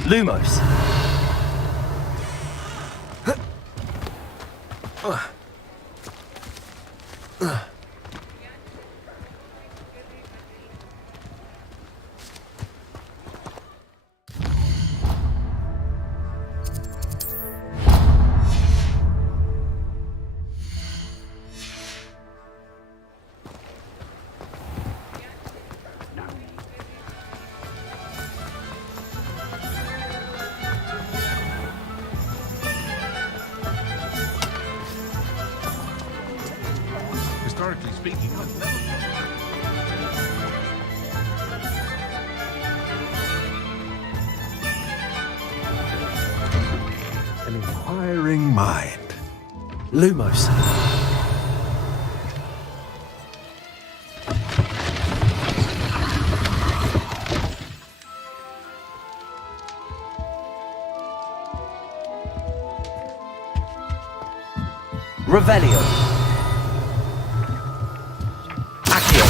Lumos. Historically speaking, I've never... An inquiring mind. Lumos. Revelio. Accio.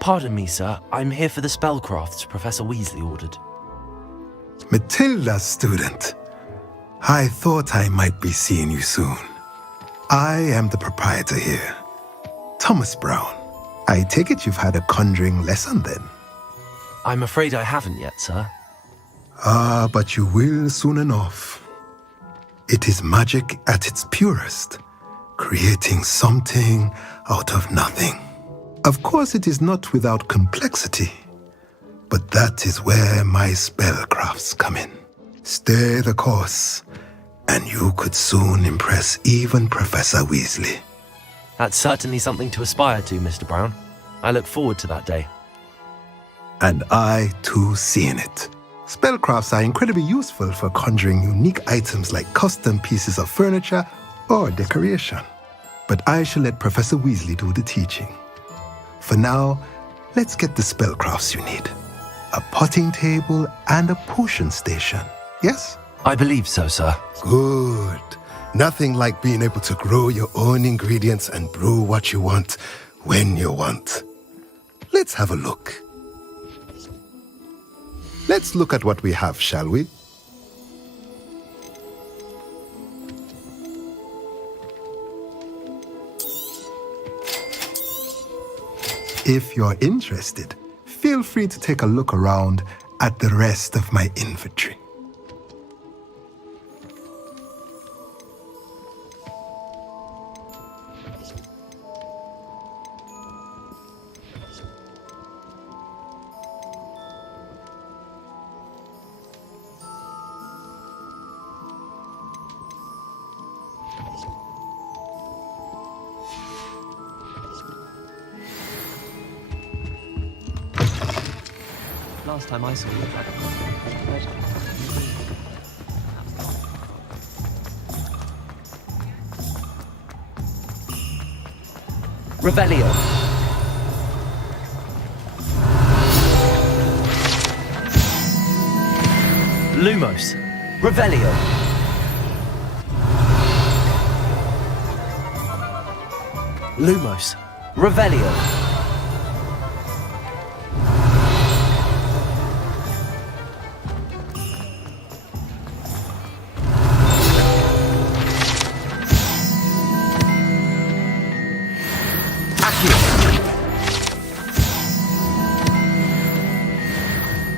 Pardon me, sir. I'm here for the spellcrafts Professor Weasley ordered. Matilda's student. I thought I might be seeing you soon. I am the proprietor here, Thomas Brown. I take it you've had a conjuring lesson then? I'm afraid I haven't yet, sir. Ah, but you will soon enough. It is magic at its purest, creating something out of nothing. Of course, it is not without complexity, but that is where my spellcrafts come in. Stay the course, and you could soon impress even Professor Weasley. That's certainly something to aspire to, Mr. Brown. I look forward to that day. And I, too, seeing it. Spellcrafts are incredibly useful for conjuring unique items like custom pieces of furniture or decoration. But I shall let Professor Weasley do the teaching. For now, let's get the spellcrafts you need. A potting table and a potion station, yes? I believe so, sir. Good. Nothing like being able to grow your own ingredients and brew what you want when you want. Let's have a look. Let's look at what we have, shall we? If you're interested, feel free to take a look around at the rest of my inventory. Last time I saw you, Revelio. Lumos. Revelio. Lumos. Revelio.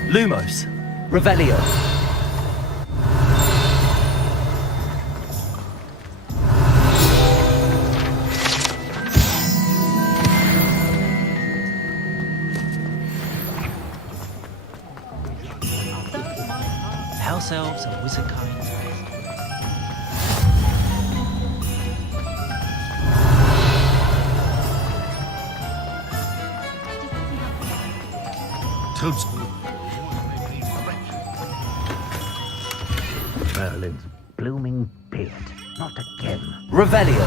Lumos. Revelio. House elves and wizard kind. Toads. Merlin's blooming beard. Not again. Revelio.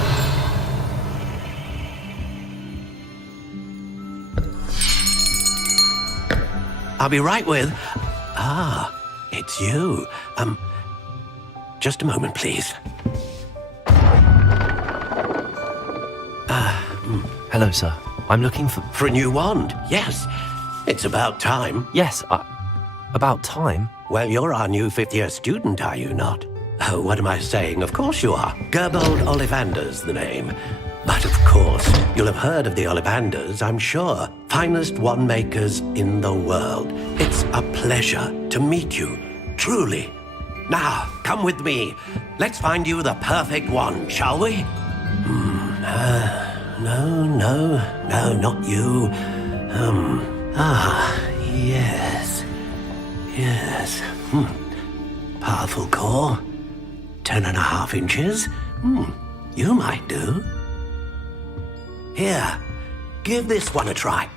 I'll be right with... Ah, it's you. Just a moment, please. Hello, sir. I'm looking for... For a new wand, yes. It's about time. Yes, about time? Well, you're our new fifth-year student, are you not? Oh, what am I saying? Of course you are. Gerbold Ollivander's the name. But of course, you'll have heard of the Ollivanders, I'm sure. Finest wand makers in the world. It's a pleasure to meet you, truly. Now, come with me. Let's find you the perfect wand, shall we? No, not you. Yes. Powerful core. 10.5 inches. You might do. Here, give this one a try.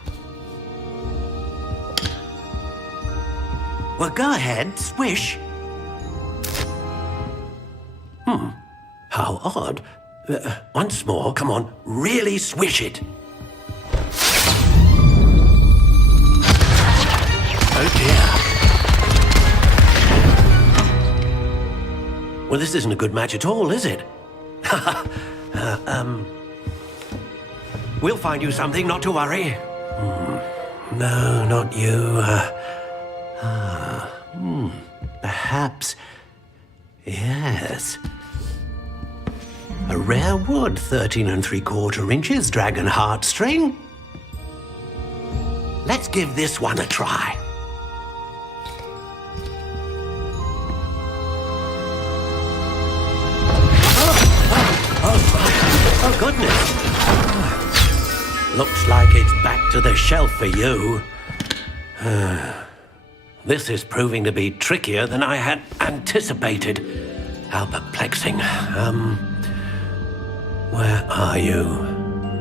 Well, go ahead, swish. How odd. Once more, come on, really swish it. Oh dear. Well, this isn't a good match at all, is it? We'll find you something, not to worry. No, not you. Perhaps. Yes. A rare wood, 13 3/4 inches, dragon heartstring. Let's give this one a try. Oh goodness. Looks like it's back to the shelf for you. This is proving to be trickier than I had anticipated. How perplexing. Where are you?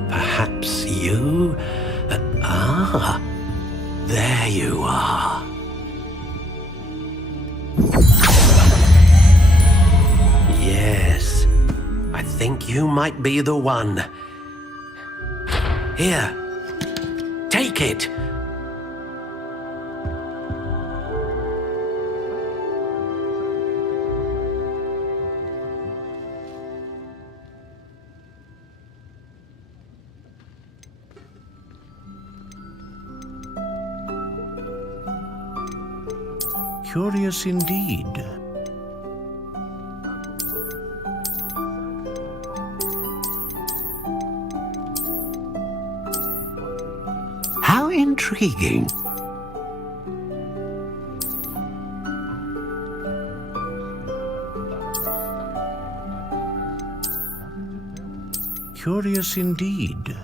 Perhaps you? There you are. Yes, I think you might be the one. Here, take it. Curious indeed. How intriguing. Curious indeed.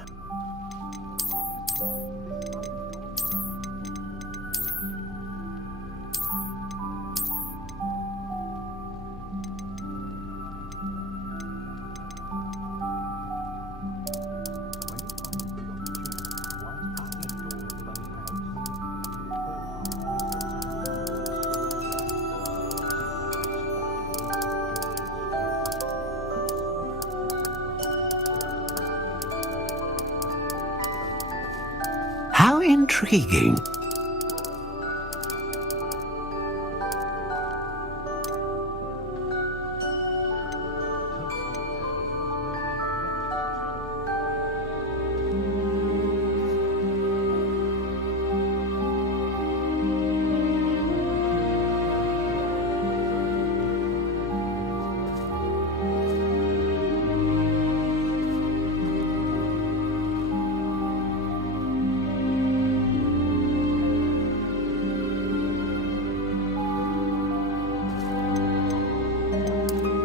How intriguing.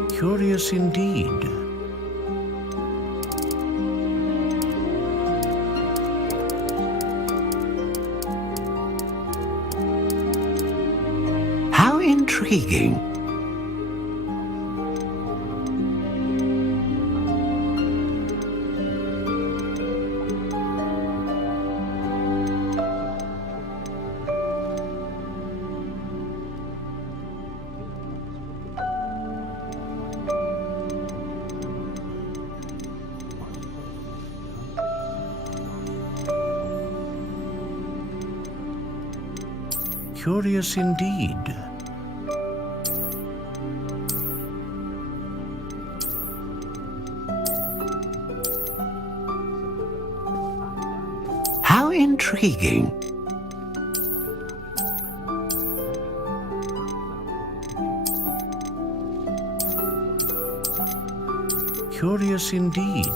Curious indeed. How intriguing. Curious indeed. intriguing. Curious indeed.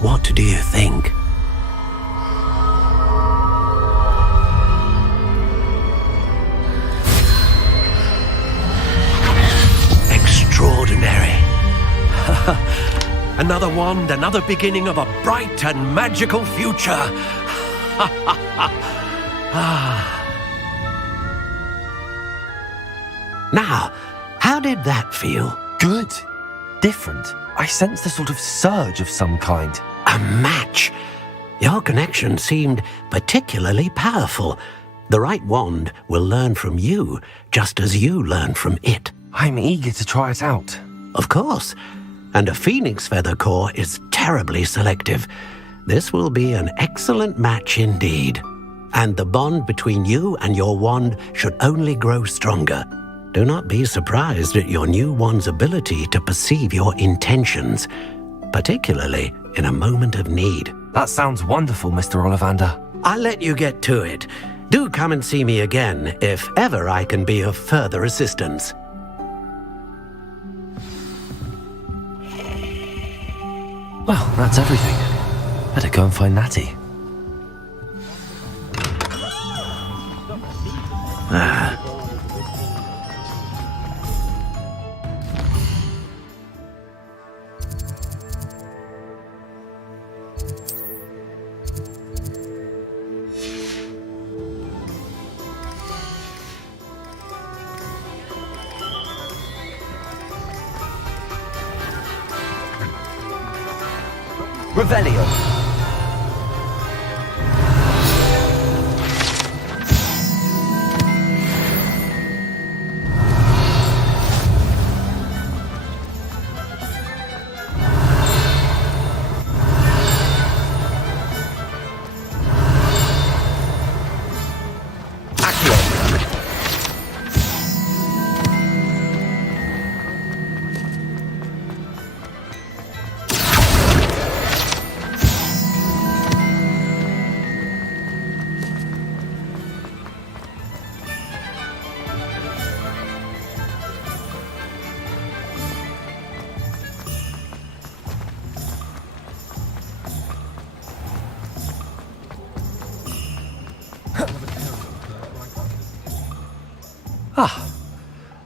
What do you think? Extraordinary. Another wand, another beginning of a bright and magical future. Now, how did that feel? Good. Different. I sensed a sort of surge of some kind. A match. Your connection seemed particularly powerful. The right wand will learn from you, just as you learn from it. I'm eager to try it out. Of course. And a phoenix feather core is terribly selective. This will be an excellent match indeed. And the bond between you and your wand should only grow stronger. Do not be surprised at your new wand's ability to perceive your intentions, particularly in a moment of need. That sounds wonderful, Mr. Ollivander. I'll let you get to it. Do come and see me again if ever I can be of further assistance. Well, that's everything. Better go and find Natty. Revelio.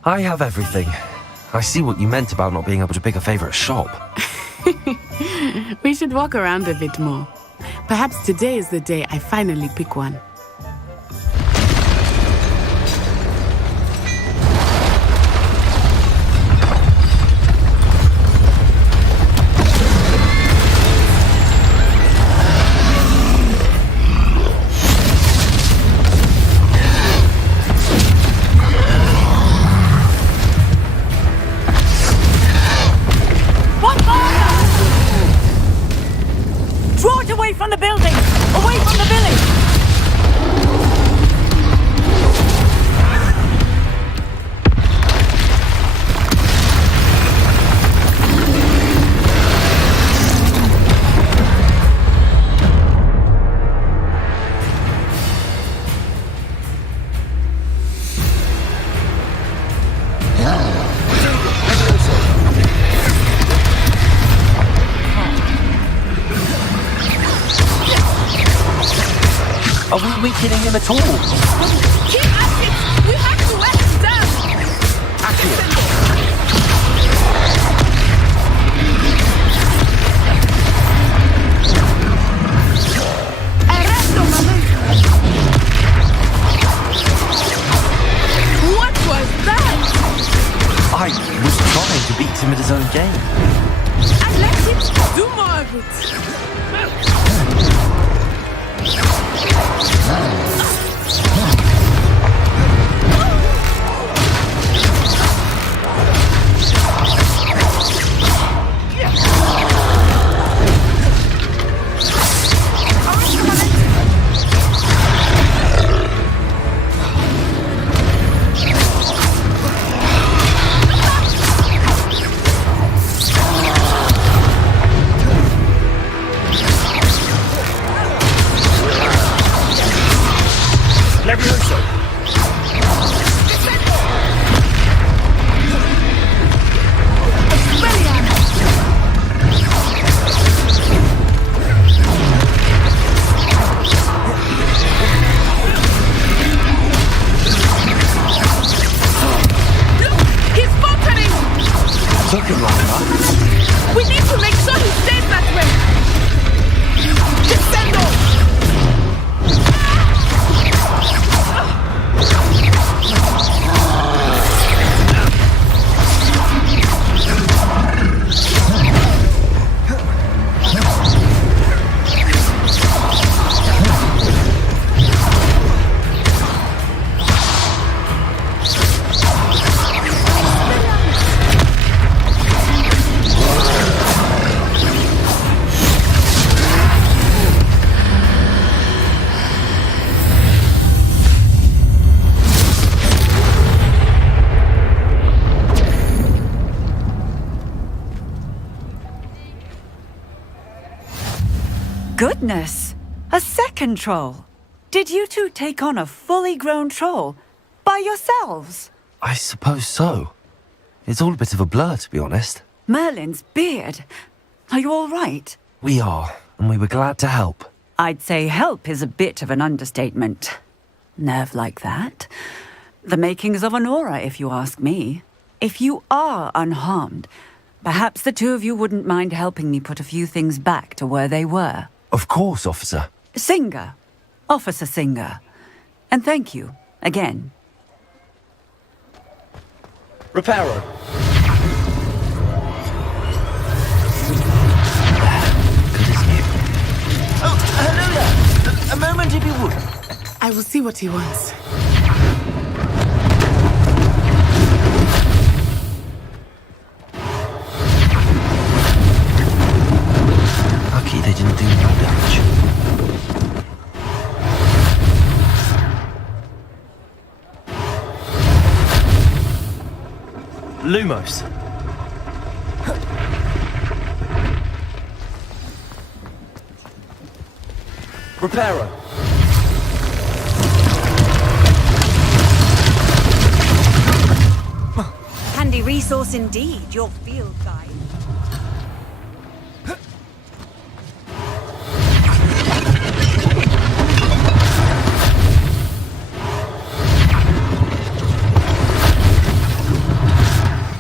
I have everything. I see what you meant about not being able to pick a favorite shop. We should walk around a bit more. Perhaps today is the day I finally pick one. From the building! Away from the village! Are we weakening him at all? Keep at it! We have to let him down! Accurate. What was that? I was trying to beat him at his own game. And let him do more of it. We need to make sure he stays that way! Descendo! Goodness! A second troll! Did you two take on a fully grown troll? By yourselves? I suppose so. It's all a bit of a blur, to be honest. Merlin's beard. Are you all right? We are, and we were glad to help. I'd say help is a bit of an understatement. Nerve like that. The makings of an aura, if you ask me. If you are unharmed, perhaps the two of you wouldn't mind helping me put a few things back to where they were. Of course, officer. Singer. Officer Singer. And thank you, again. Reparo. Oh, hello there. A moment if you would. I will see what he wants. Lucky they didn't do no damage. Lumos. Reparo. Handy resource indeed, your field guide.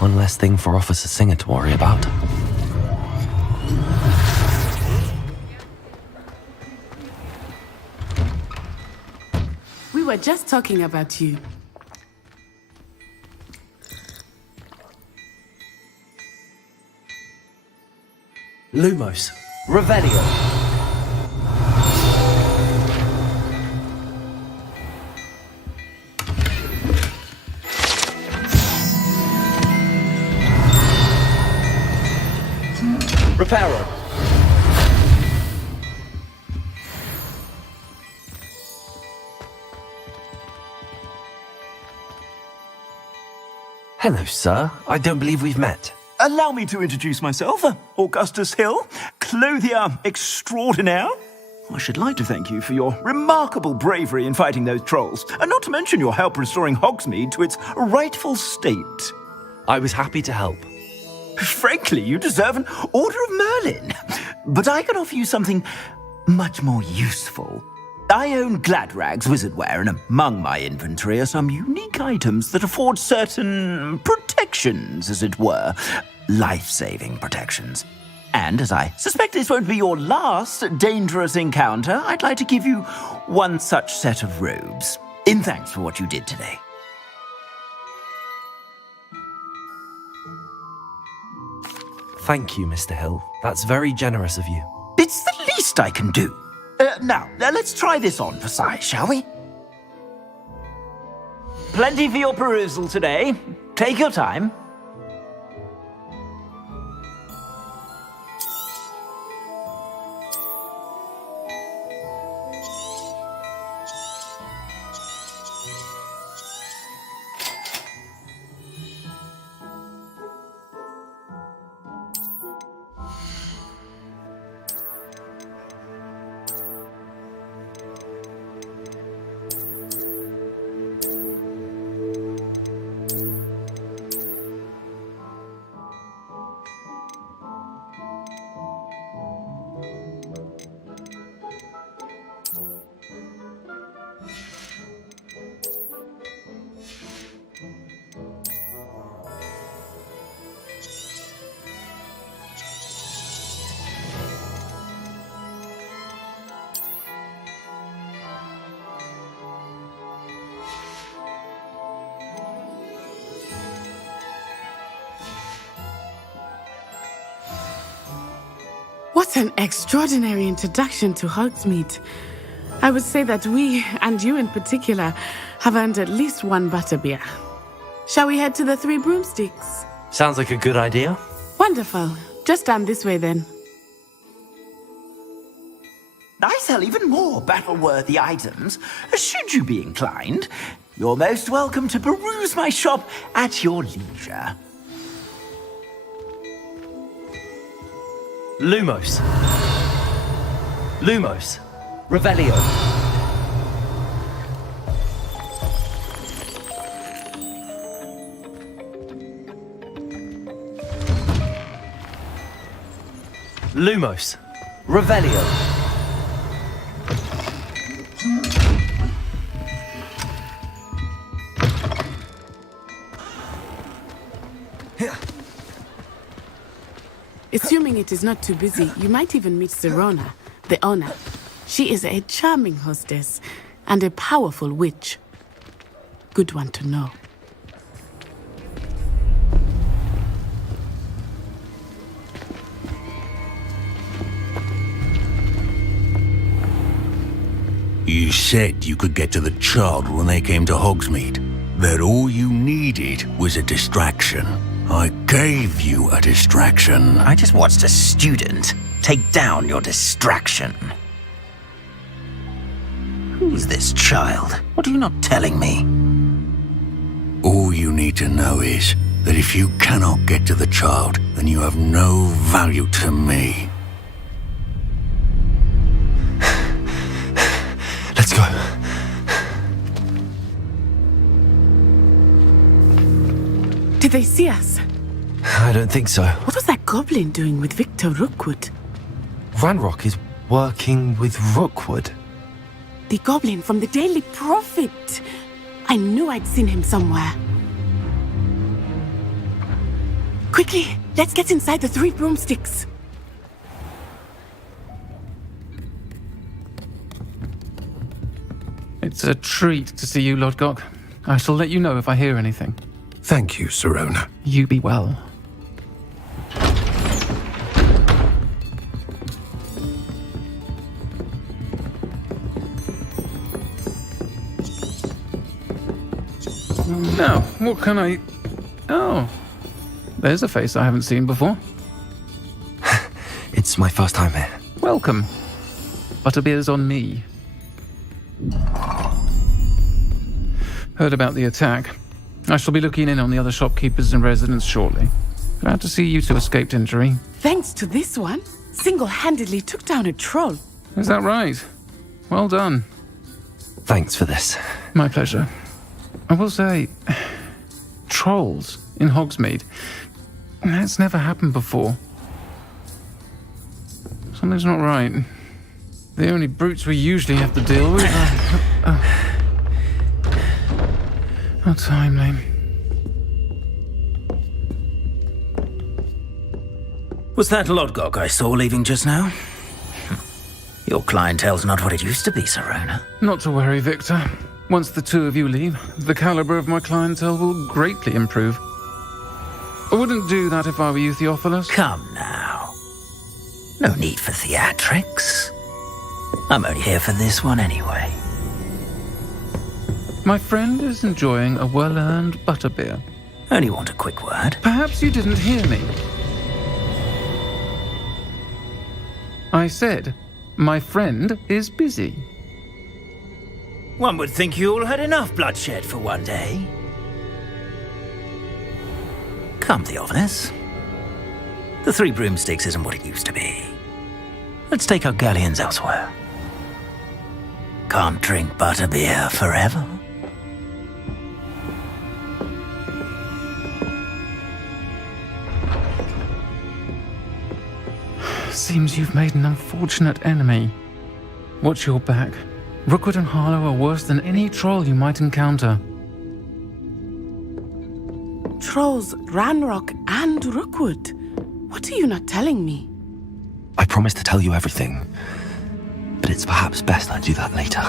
One less thing for Officer Singer to worry about. We were just talking about you. Lumos. Revelio. Reparo. Hello, sir. I don't believe we've met. Allow me to introduce myself, Augustus Hill, clothier extraordinaire. I should like to thank you for your remarkable bravery in fighting those trolls, and not to mention your help restoring Hogsmeade to its rightful state. I was happy to help. Frankly, you deserve an Order of Merlin. But I can offer you something much more useful. I own Gladrag's wizardware, and among my inventory are some unique items that afford certain protections, as it were. Life-saving protections. And as I suspect this won't be your last dangerous encounter, I'd like to give you one such set of robes, in thanks for what you did today. Thank you, Mr. Hill. That's very generous of you. It's the least I can do. Now, let's try this on for size, shall we? Plenty for your perusal today. Take your time. What an extraordinary introduction to Hogsmeade. I would say that we, and you in particular, have earned at least one butterbeer. Shall we head to the Three Broomsticks? Sounds like a good idea. Wonderful. Just down this way then. I sell even more battle-worthy items. Should you be inclined, you're most welcome to peruse my shop at your leisure. Lumos. Lumos. Revelio. Lumos. Revelio. Assuming it is not too busy, you might even meet Sirona, the owner. She is a charming hostess and a powerful witch. Good one to know. You said you could get to the child when they came to Hogsmeade. That all you needed was a distraction. I gave you a distraction. I just watched a student take down your distraction. Who's this child? What are you not telling me? All you need to know is that if you cannot get to the child, then you have no value to me. Let's go. Did they see us? I don't think so. What was that goblin doing with Victor Rookwood? Ranrock is working with Rookwood. The goblin from the Daily Prophet. I knew I'd seen him somewhere. Quickly, let's get inside the Three Broomsticks. It's a treat to see you, Lodgok. I shall let you know if I hear anything. Thank you, Sirona. You be well. Now, what can I... Oh, there's a face I haven't seen before. It's my first time here. Welcome. Butterbeer's on me. Heard about the attack. I shall be looking in on the other shopkeepers and residents shortly. Glad to see you two escaped injury. Thanks to this one, single-handedly took down a troll. Is that right? Well done. Thanks for this. My pleasure. I will say, trolls in Hogsmeade. That's never happened before. Something's not right. The only brutes we usually have to deal with are... How timely. Was that Lodgok I saw leaving just now? Your clientele's not what it used to be, Sirona. Not to worry, Victor. Once the two of you leave, the caliber of my clientele will greatly improve. I wouldn't do that if I were you, Theophilus. Come now. No need for theatrics. I'm only here for this one anyway. My friend is enjoying a well-earned butterbeer. Only want a quick word. Perhaps you didn't hear me. I said, my friend is busy. One would think you all had enough bloodshed for one day. Come, Theophilus. The Three Broomsticks isn't what it used to be. Let's take our galleons elsewhere. Can't drink butterbeer forever. Seems you've made an unfortunate enemy. Watch your back. Rookwood and Harlow are worse than any troll you might encounter. Trolls, Ranrock, and Rookwood. What are you not telling me? I promise to tell you everything, but it's perhaps best I do that later.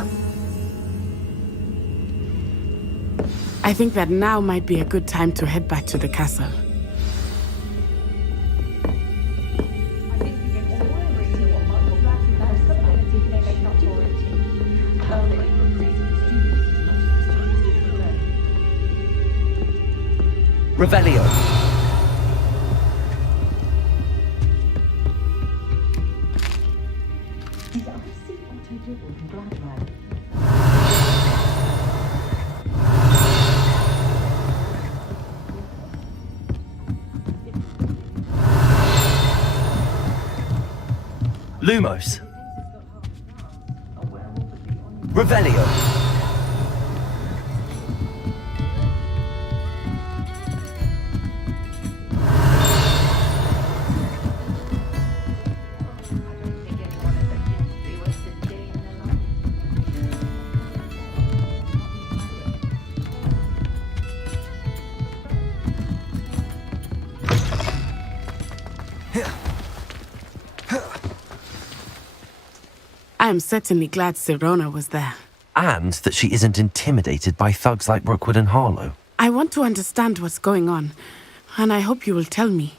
I think that now might be a good time to head back to the castle. Revelio. Lumos. Revelio. I am certainly glad Sirona was there. And that she isn't intimidated by thugs like Rookwood and Harlow. I want to understand what's going on, and I hope you will tell me.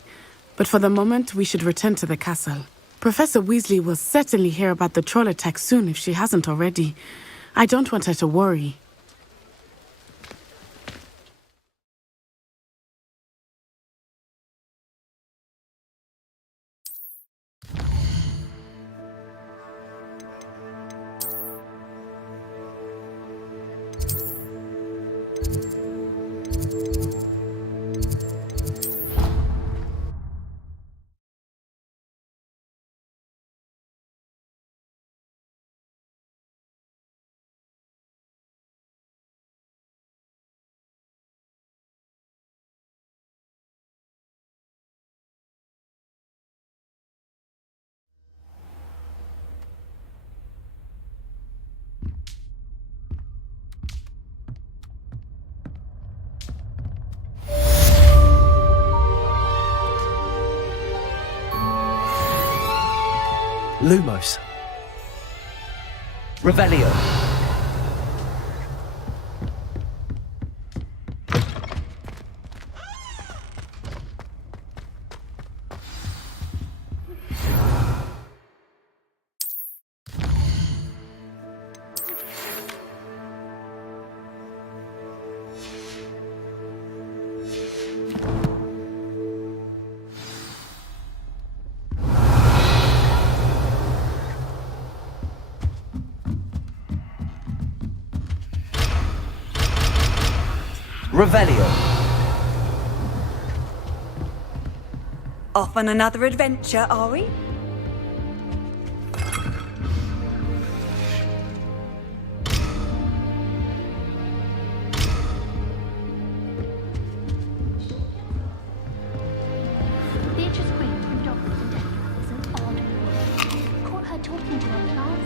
But for the moment, we should return to the castle. Professor Weasley will certainly hear about the troll attack soon if she hasn't already. I don't want her to worry. Lumos. Revelio. Revelio. Off on another adventure, are we? Beatrice Queen from Doctors and Death is an odd woman. Caught her talking to her class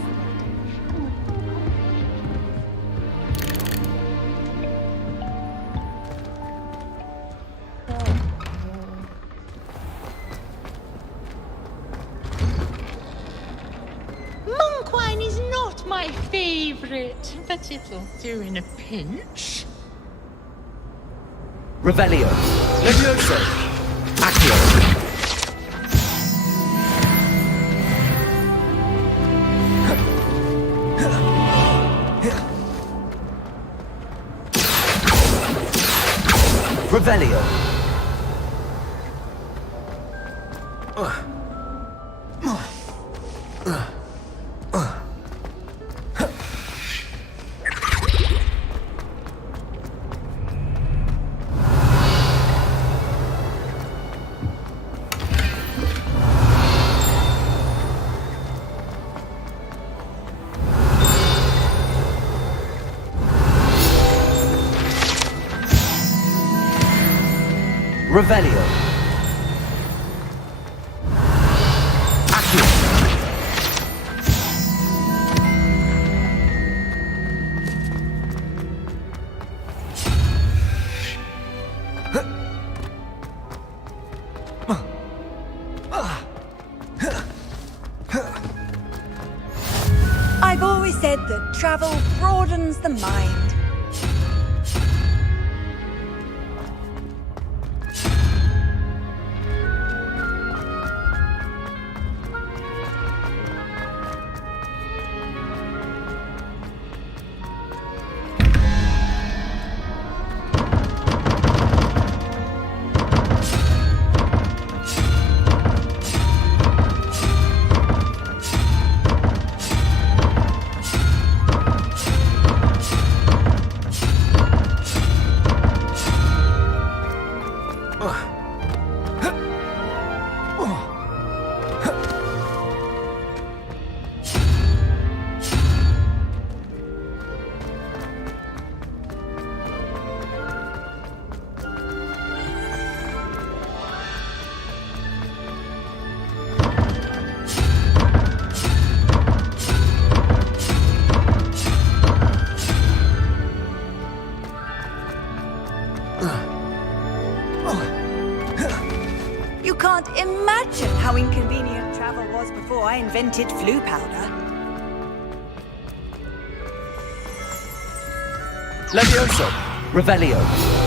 Monk wine is not my favourite, but it'll do in a pinch. Revelio. Levioso. Accio. Revelio. Revelio. Accio. I've always said that travel broadens the mind. inconvenient travel was before I invented flu powder. Levioso! Revelio!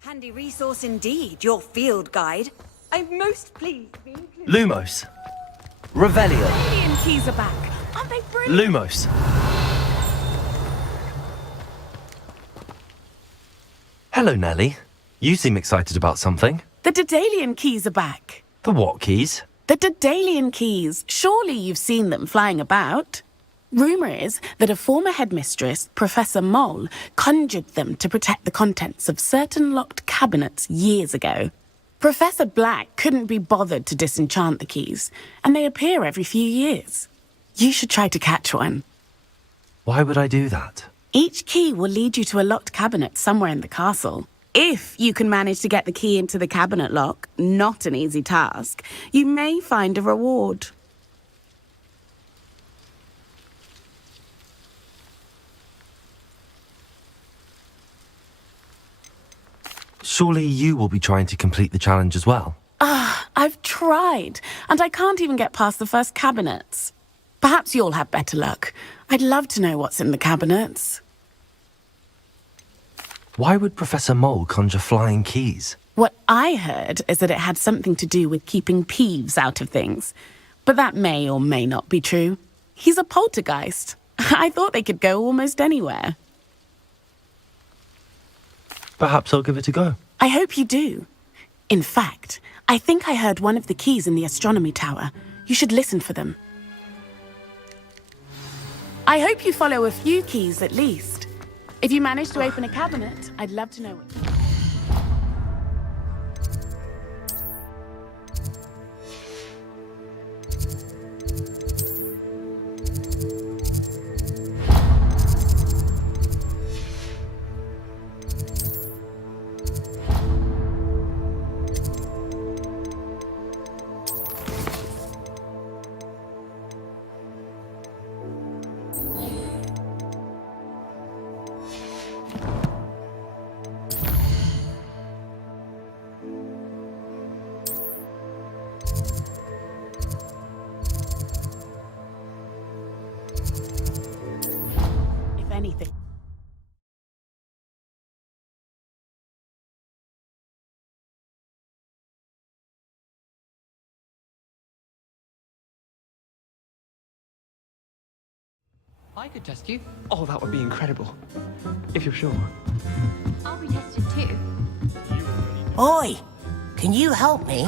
Handy resource indeed, your field guide. I'm most pleased to be included. Lumos. Revelio. Alien keys are back. Aren't they brilliant? Lumos. Hello, Nellie. You seem excited about something. The Daedalian keys are back. The what keys? The Daedalian keys. Surely you've seen them flying about. Rumour is that a former headmistress, Professor Moll, conjured them to protect the contents of certain locked cabinets years ago. Professor Black couldn't be bothered to disenchant the keys, and they appear every few years. You should try to catch one. Why would I do that? Each key will lead you to a locked cabinet somewhere in the castle. If you can manage to get the key into the cabinet lock, not an easy task, you may find a reward. Surely you will be trying to complete the challenge as well. I've tried, and I can't even get past the first cabinets. Perhaps you'll have better luck. I'd love to know what's in the cabinets. Why would Professor Mole conjure flying keys? What I heard is that it had something to do with keeping Peeves out of things. But that may or may not be true. He's a poltergeist. I thought they could go almost anywhere. Perhaps I'll give it a go. I hope you do. In fact, I think I heard one of the keys in the astronomy tower. You should listen for them. I hope you follow a few keys at least. If you manage to open a cabinet, I'd love to know it. Anything. I could test you. Oh, that would be incredible. If you're sure. I'll be tested too. Oi, can you help me?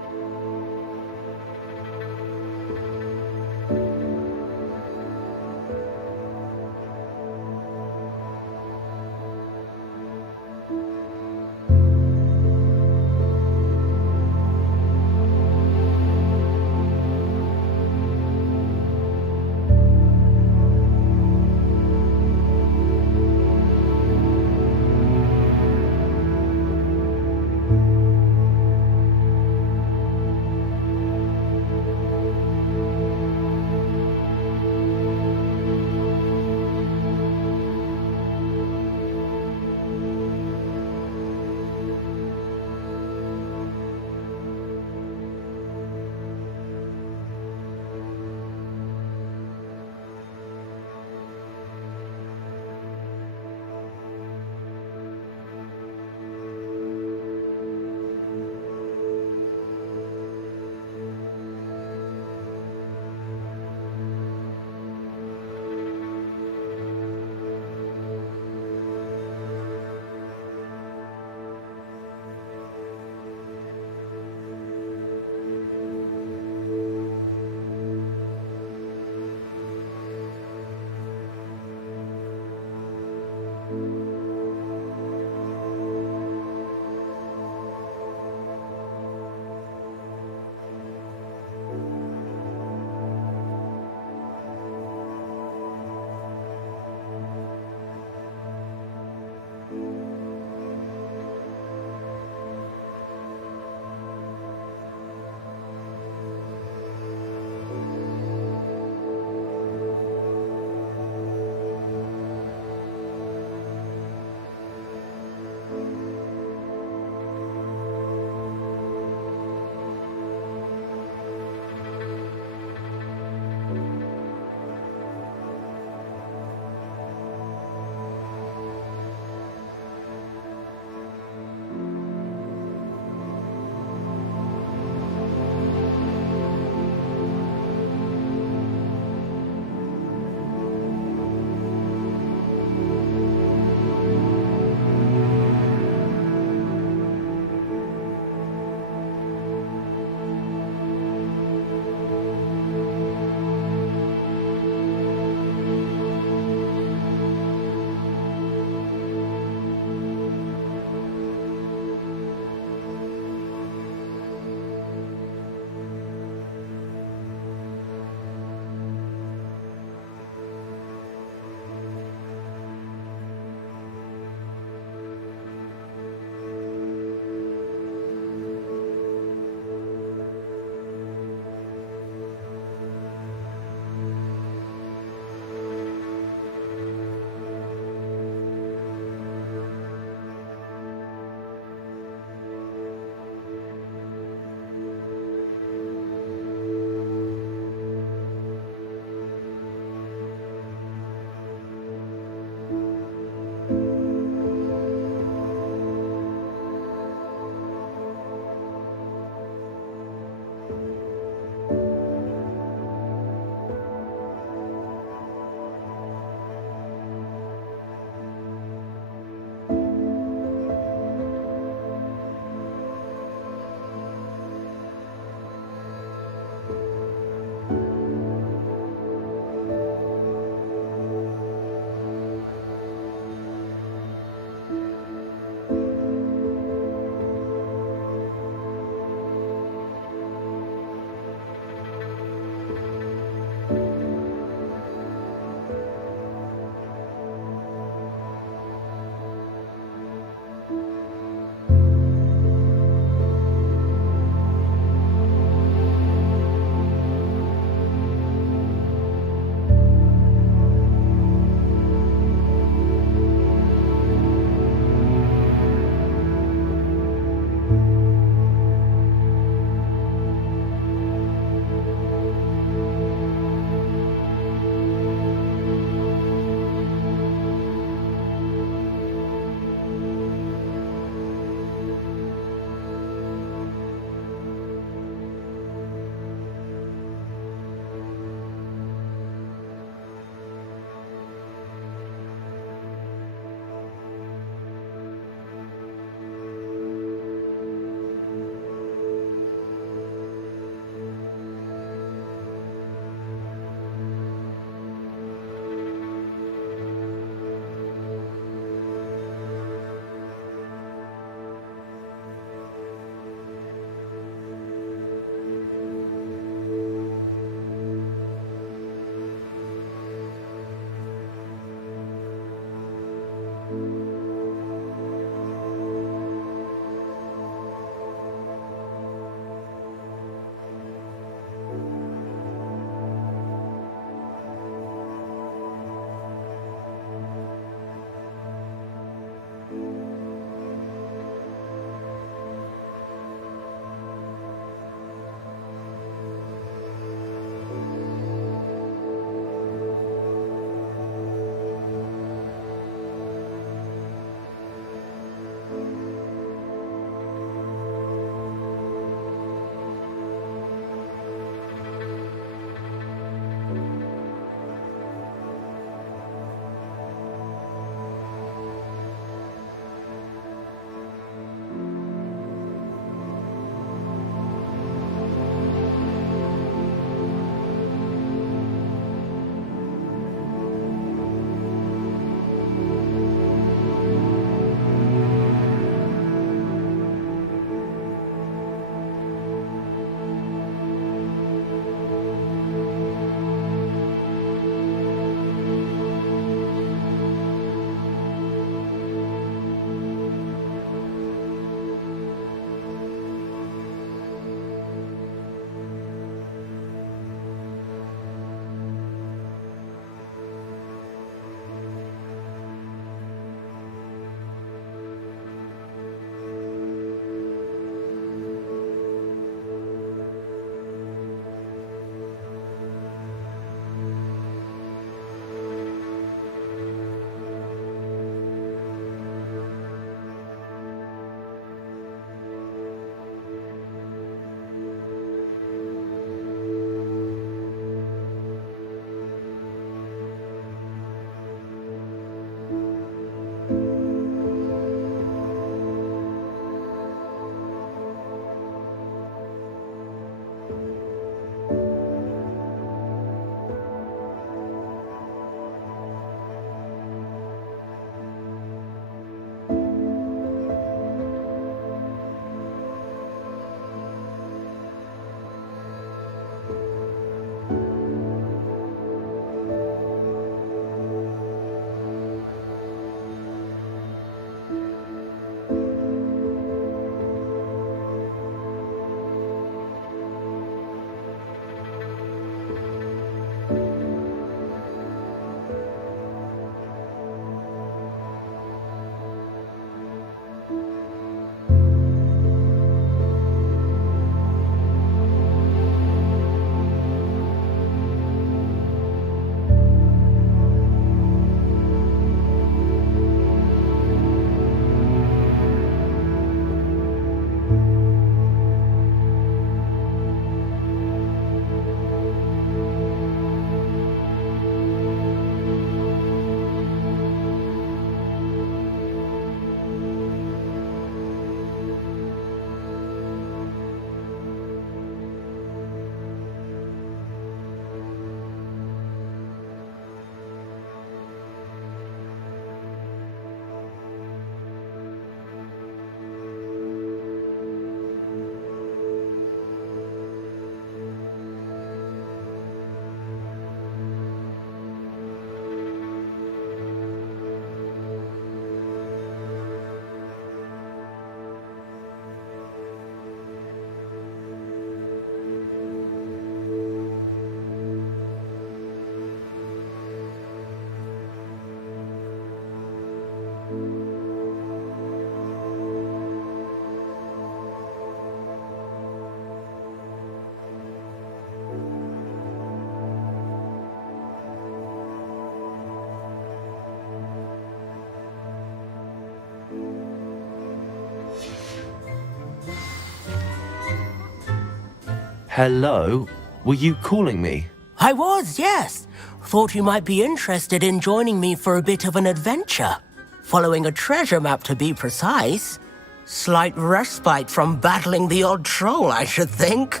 Hello? Were you calling me? I was, yes. Thought you might be interested in joining me for a bit of an adventure. Following a treasure map, to be precise. Slight respite from battling the odd troll, I should think.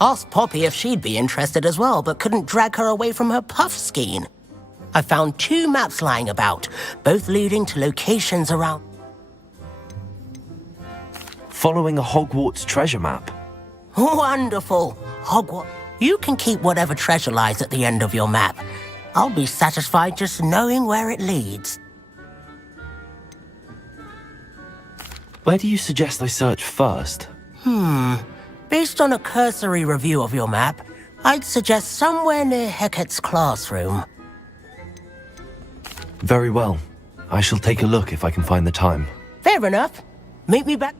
Asked Poppy if she'd be interested as well, but couldn't drag her away from her puff skein. I found 2 maps lying about, both leading to locations around... Following a Hogwarts treasure map? Wonderful. Hogwarts. You can keep whatever treasure lies at the end of your map. I'll be satisfied just knowing where it leads. Where do you suggest I search first? Based on a cursory review of your map, I'd suggest somewhere near Hecate's classroom. Very well. I shall take a look if I can find the time. Fair enough. Meet me back...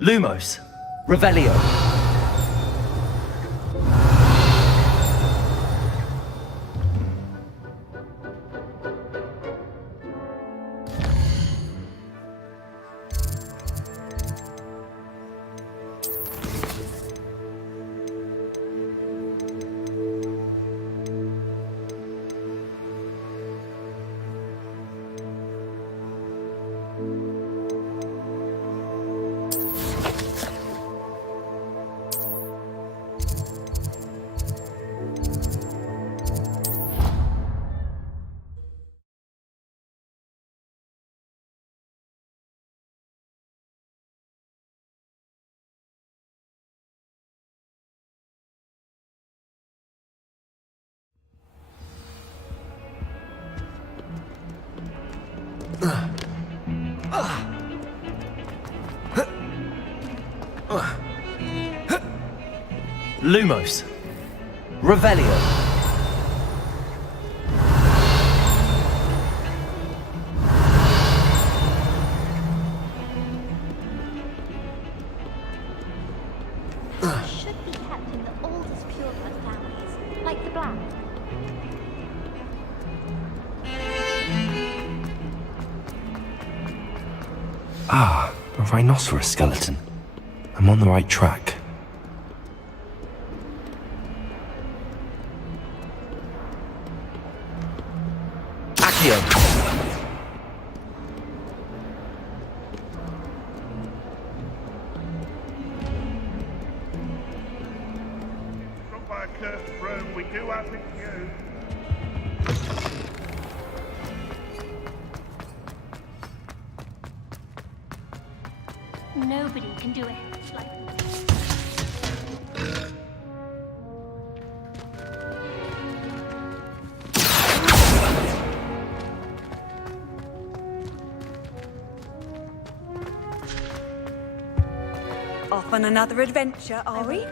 Lumos, Revelio. Lumos, Revelio. Should be kept in the oldest pureblood families, like the Black. Ah, a rhinoceros skeleton. I'm on the right track. Nobody can do it like Off on another adventure, are we?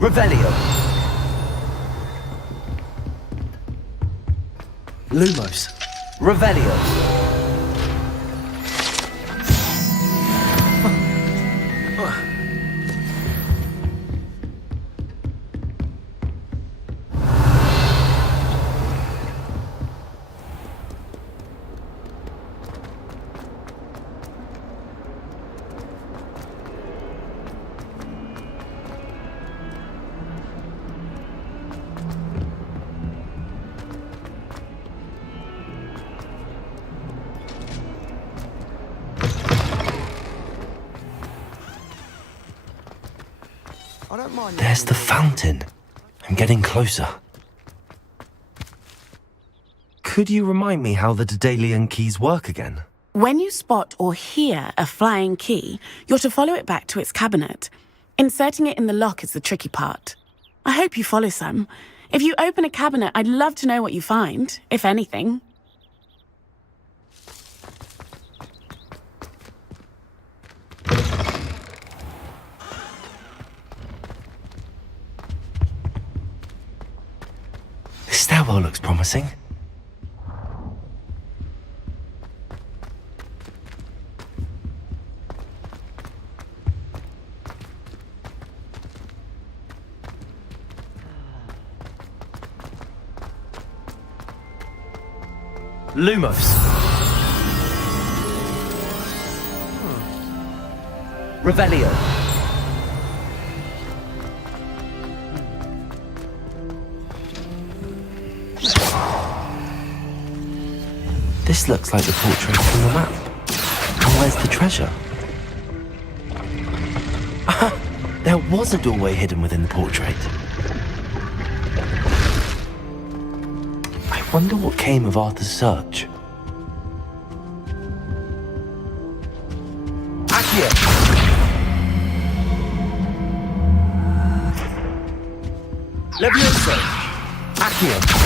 Revelio. Lumos, Revelio. There's the fountain. I'm getting closer. Could you remind me how the Daedalian keys work again? When you spot or hear a flying key, you're to follow it back to its cabinet. Inserting it in the lock is the tricky part. I hope you follow some. If you open a cabinet, I'd love to know what you find, if anything. This stairwell looks promising. Lumos. Revelio. This looks like the portrait from the map. And where's the treasure? There was a doorway hidden within the portrait. I wonder what came of Arthur's search. Accio! Levioso! Accio!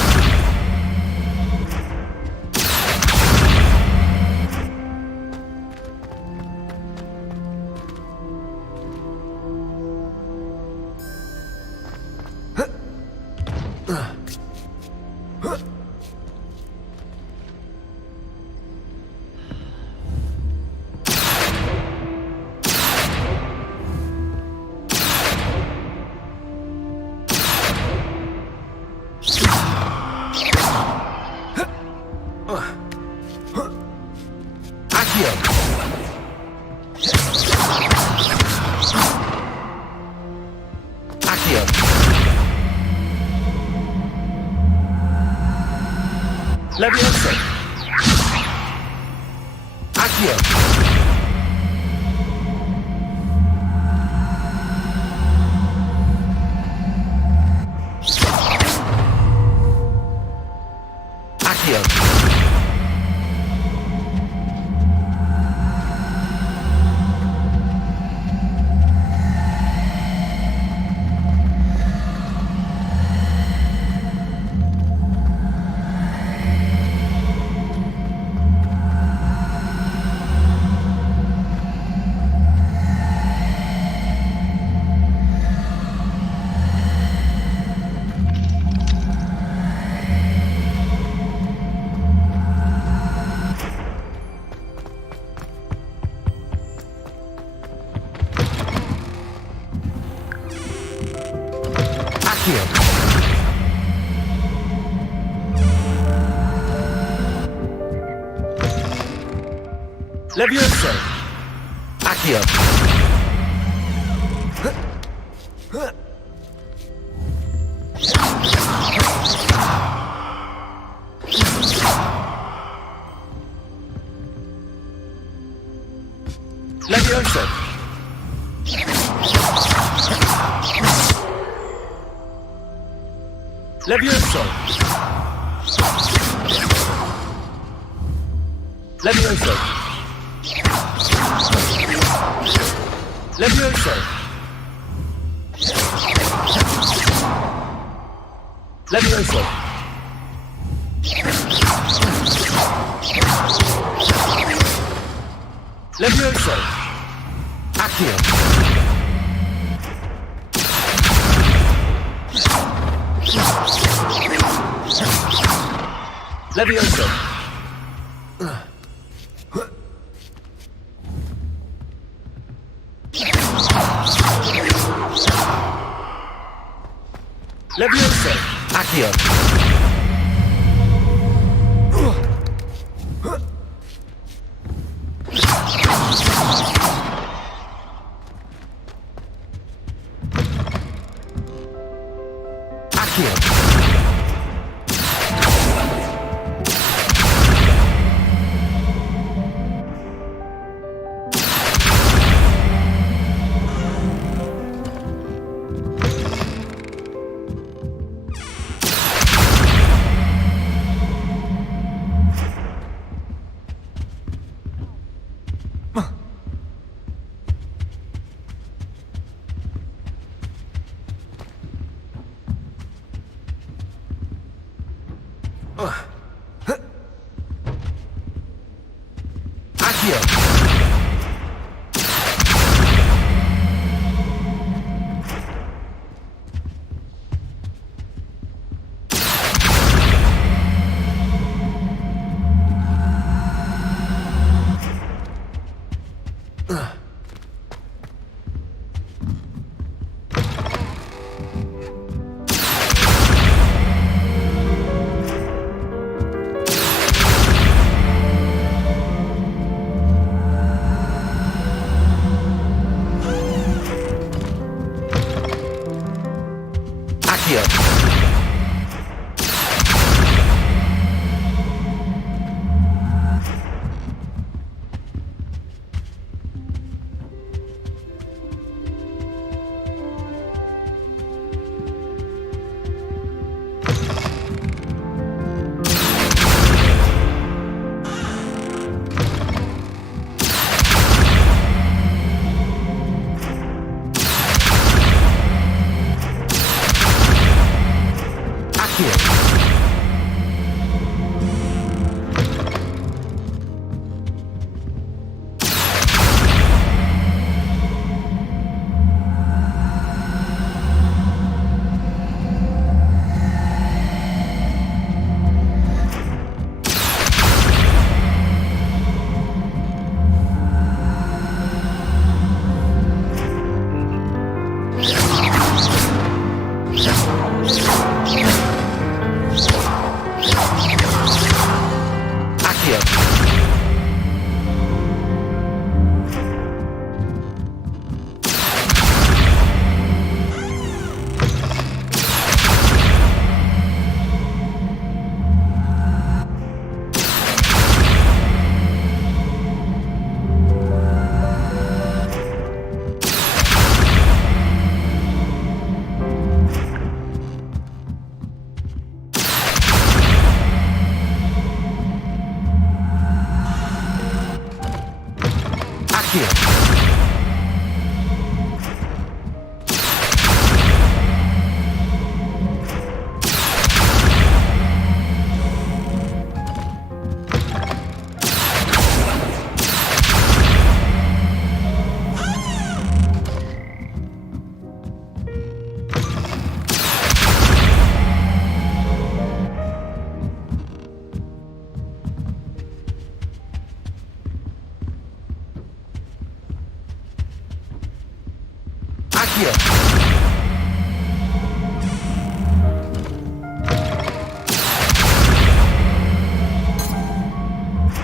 Levioso! Accio! Accio! Levioso! Accio! Levioso! Levioso! Levioso! Levioso! Levioso! Levioso! Accio! Levioso! Levioso! Accio!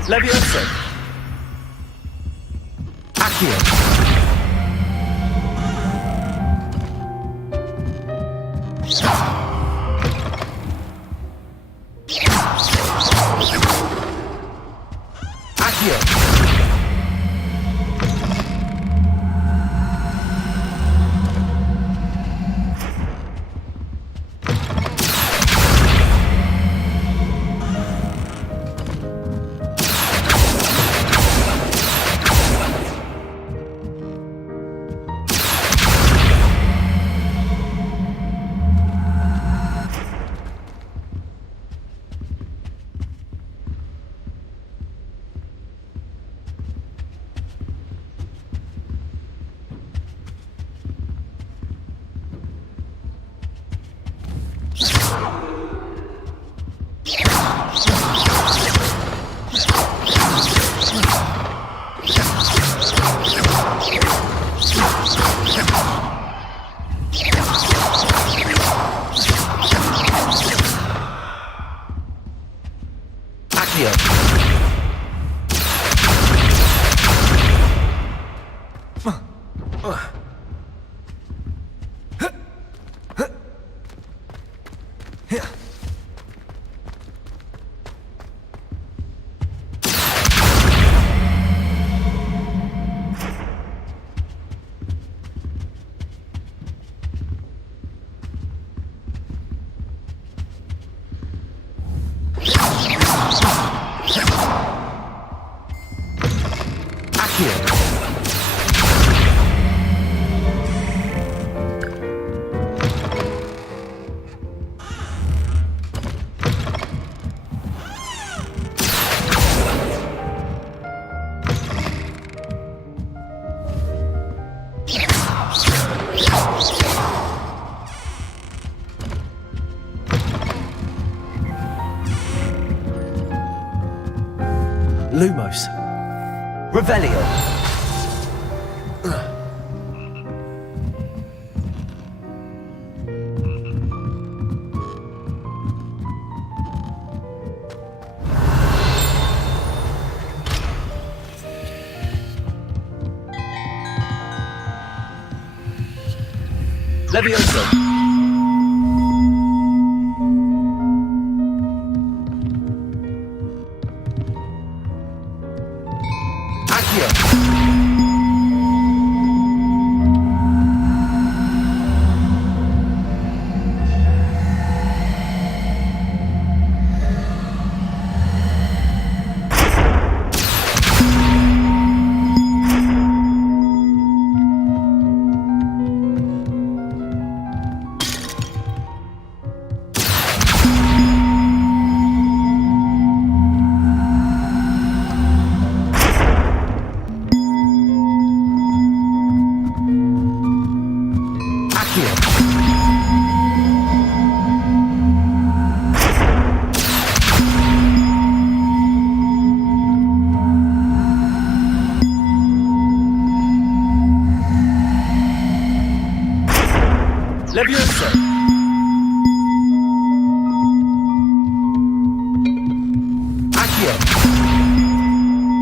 Leviosa. Accio. Lumos. Revelio. Levioso. Accio. Levioso. Accio.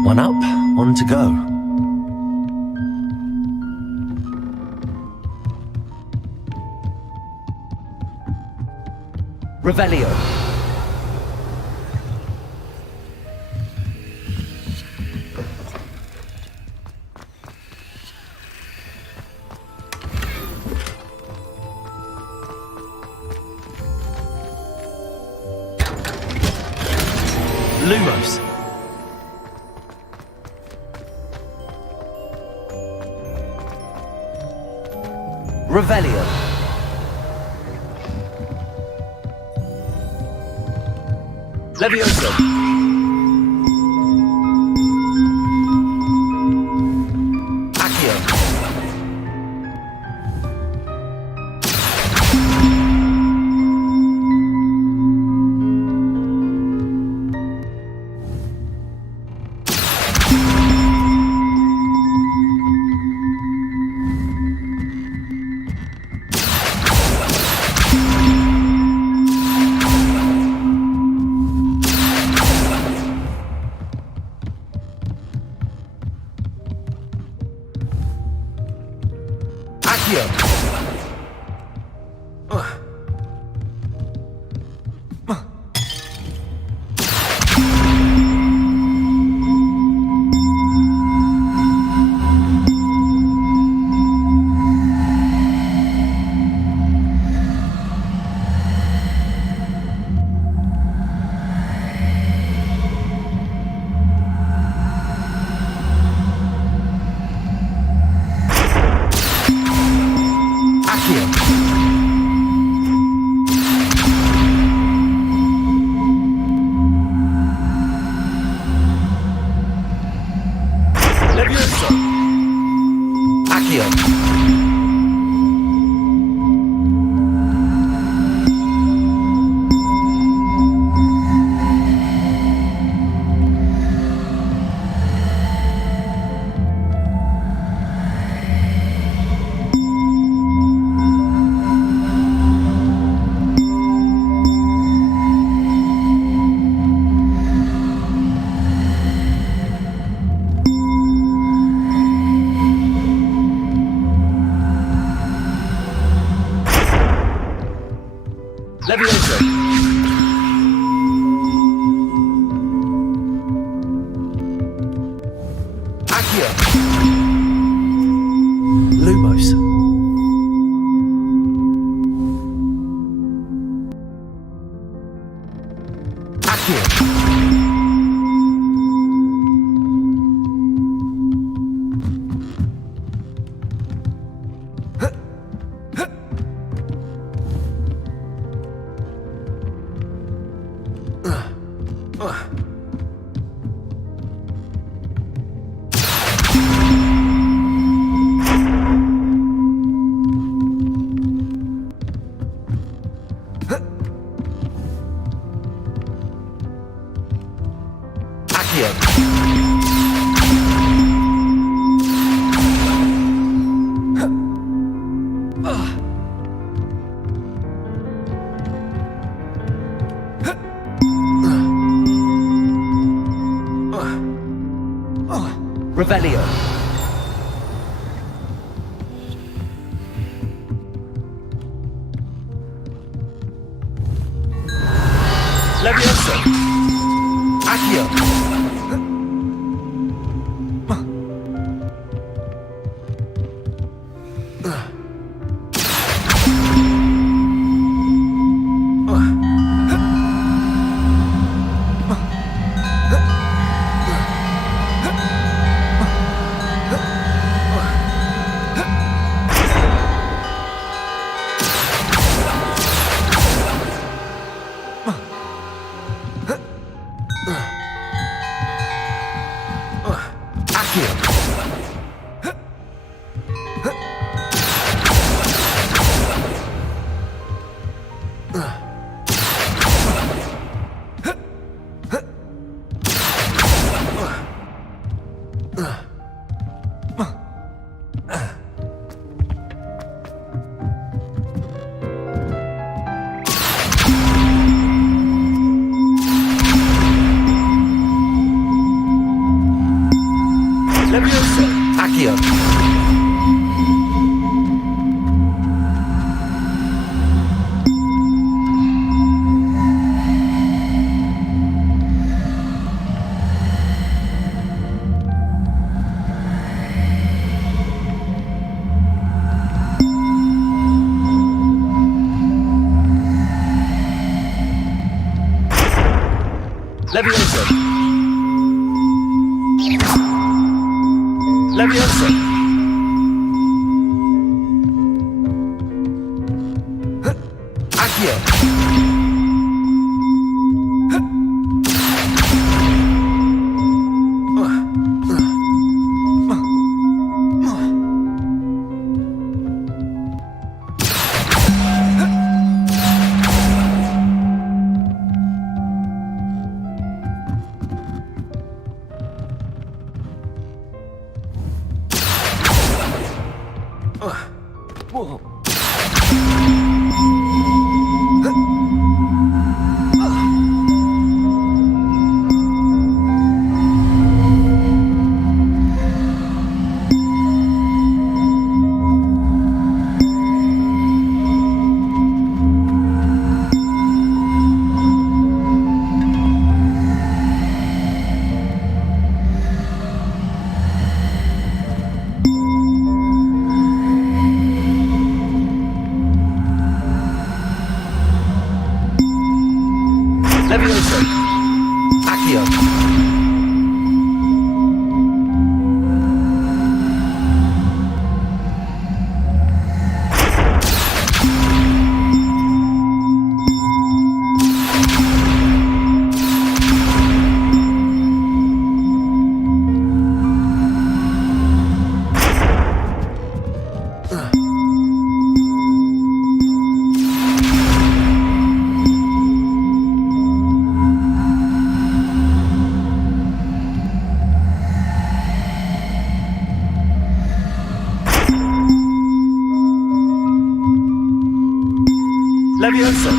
One up, one to go. Revelio. Lumos. Revelio. Levioso. Accio. Revelio. Levioso. Accio. Levioso. Levioso. Accio. Levioso. Accio. Levioso.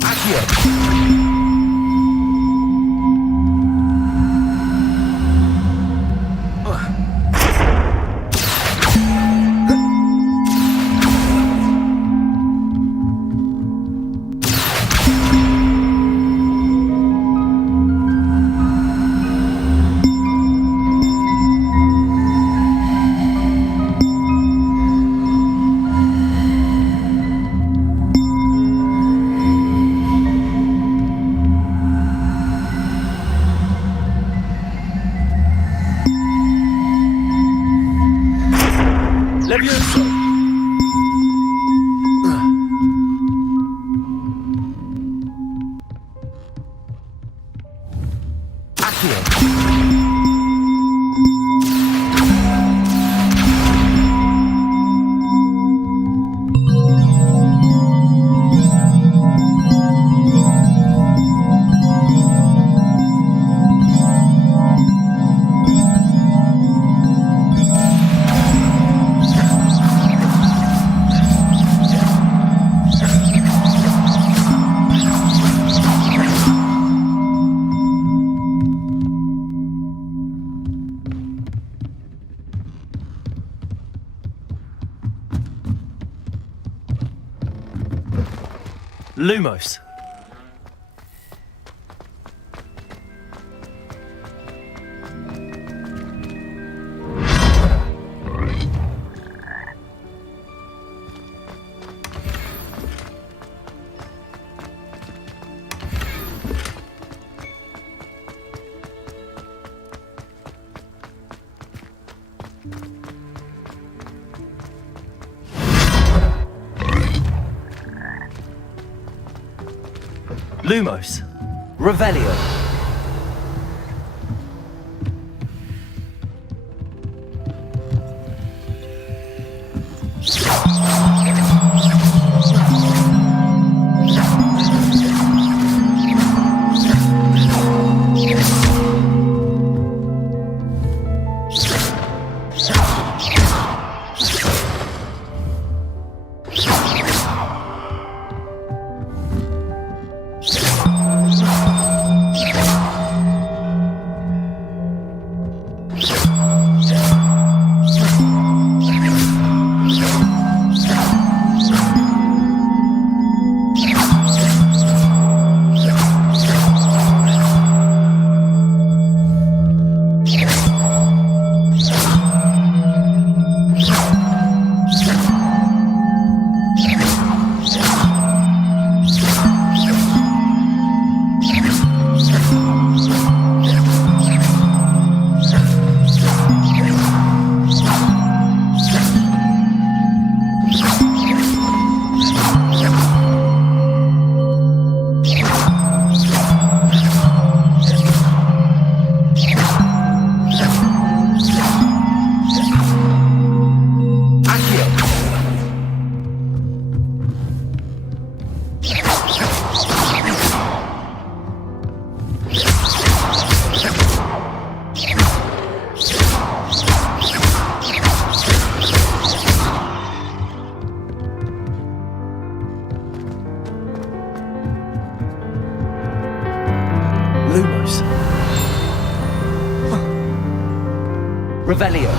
Accio. Levioso. Accio. Lumos. Lumos. Revelio. Lumos. Revelio.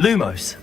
Lumos.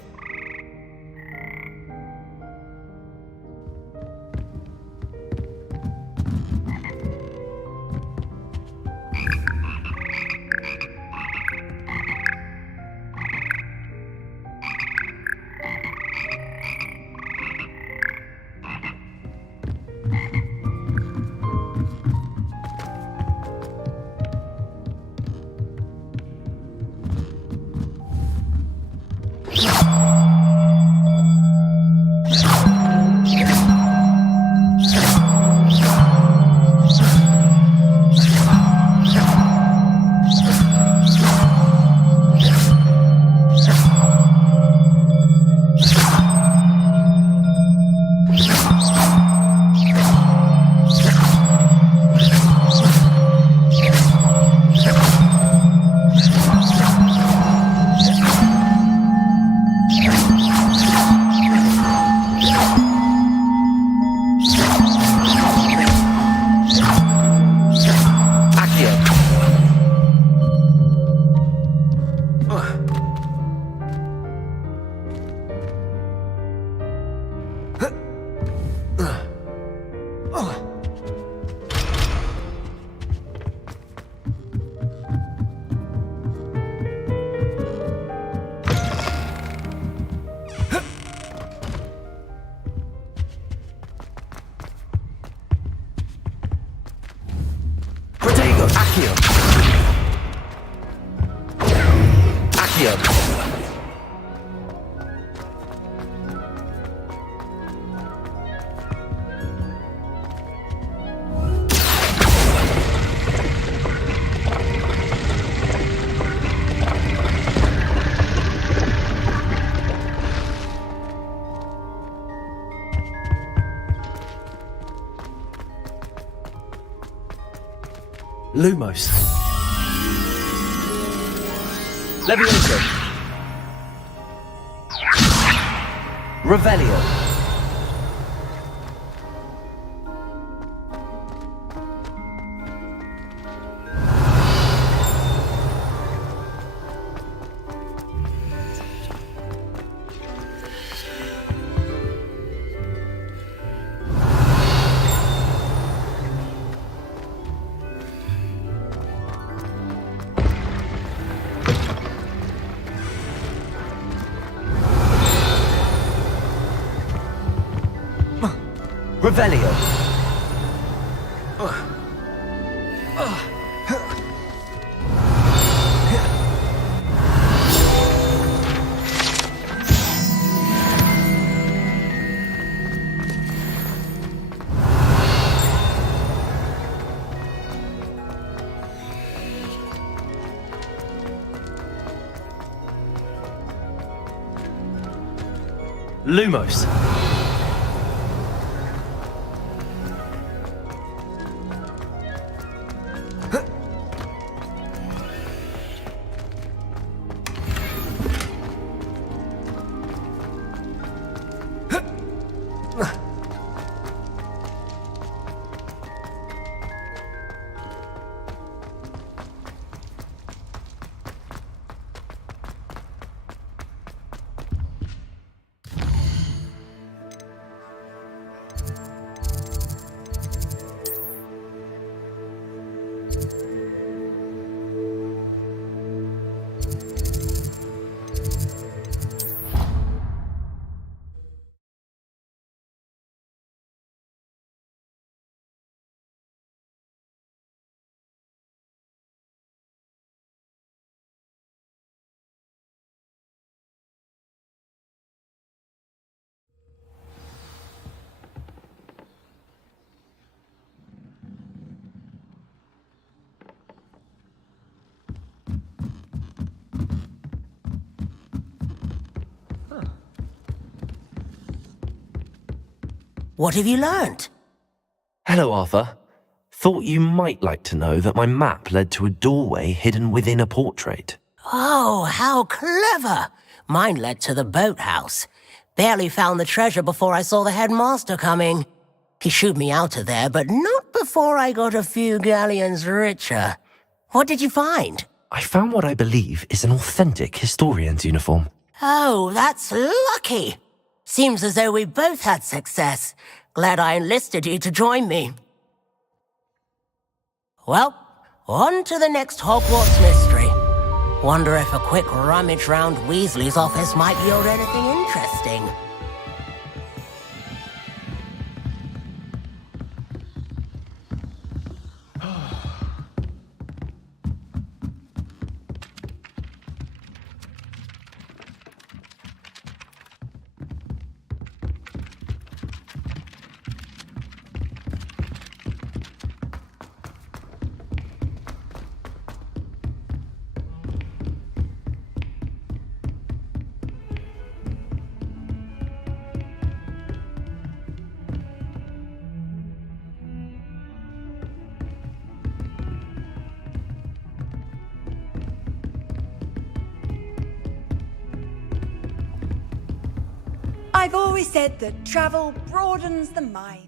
Accio. Accio. Lumos. Levioso. Revelio. Revelio. Lumos. What have you learnt? Hello, Arthur. Thought you might like to know that my map led to a doorway hidden within a portrait. Oh, how clever! Mine led to the boathouse. Barely found the treasure before I saw the headmaster coming. He shooed me out of there, but not before I got a few galleons richer. What did you find? I found what I believe is an authentic historian's uniform. Oh, that's lucky. Seems as though we both had success. Glad I enlisted you to join me. Well, on to the next Hogwarts mystery. Wonder if a quick rummage round Weasley's office might yield anything interesting. I've always said that travel broadens the mind.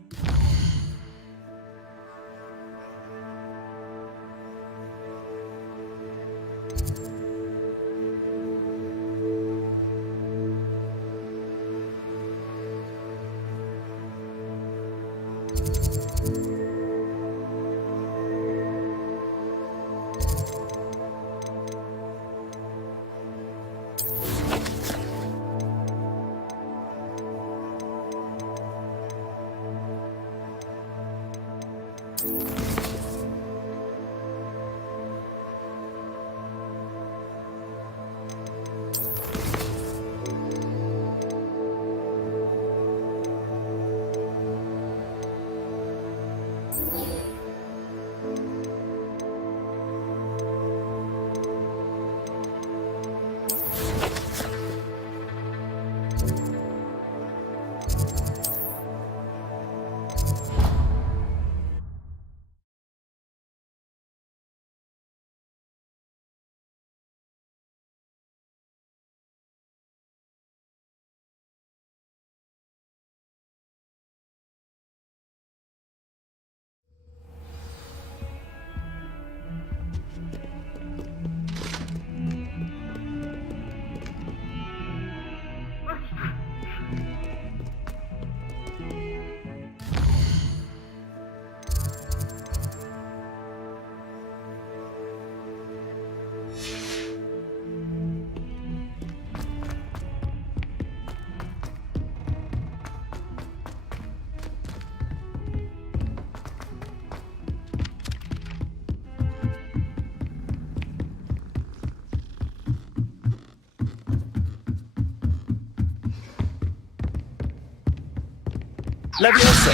Levioso!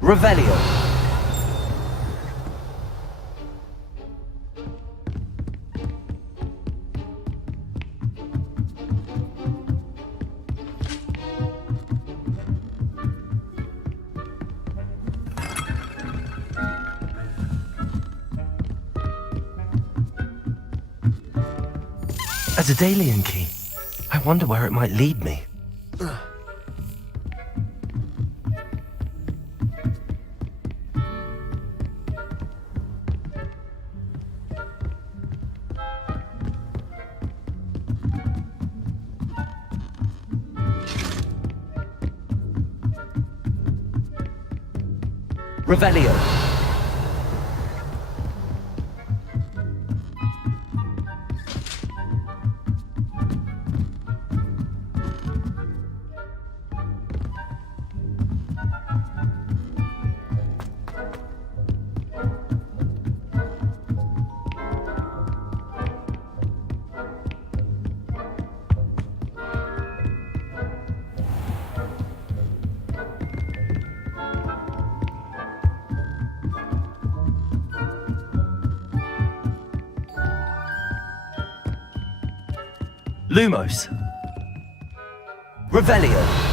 Revelio! A Daedalian key. I wonder where it might lead me. Revelio! Lumos. Revelio!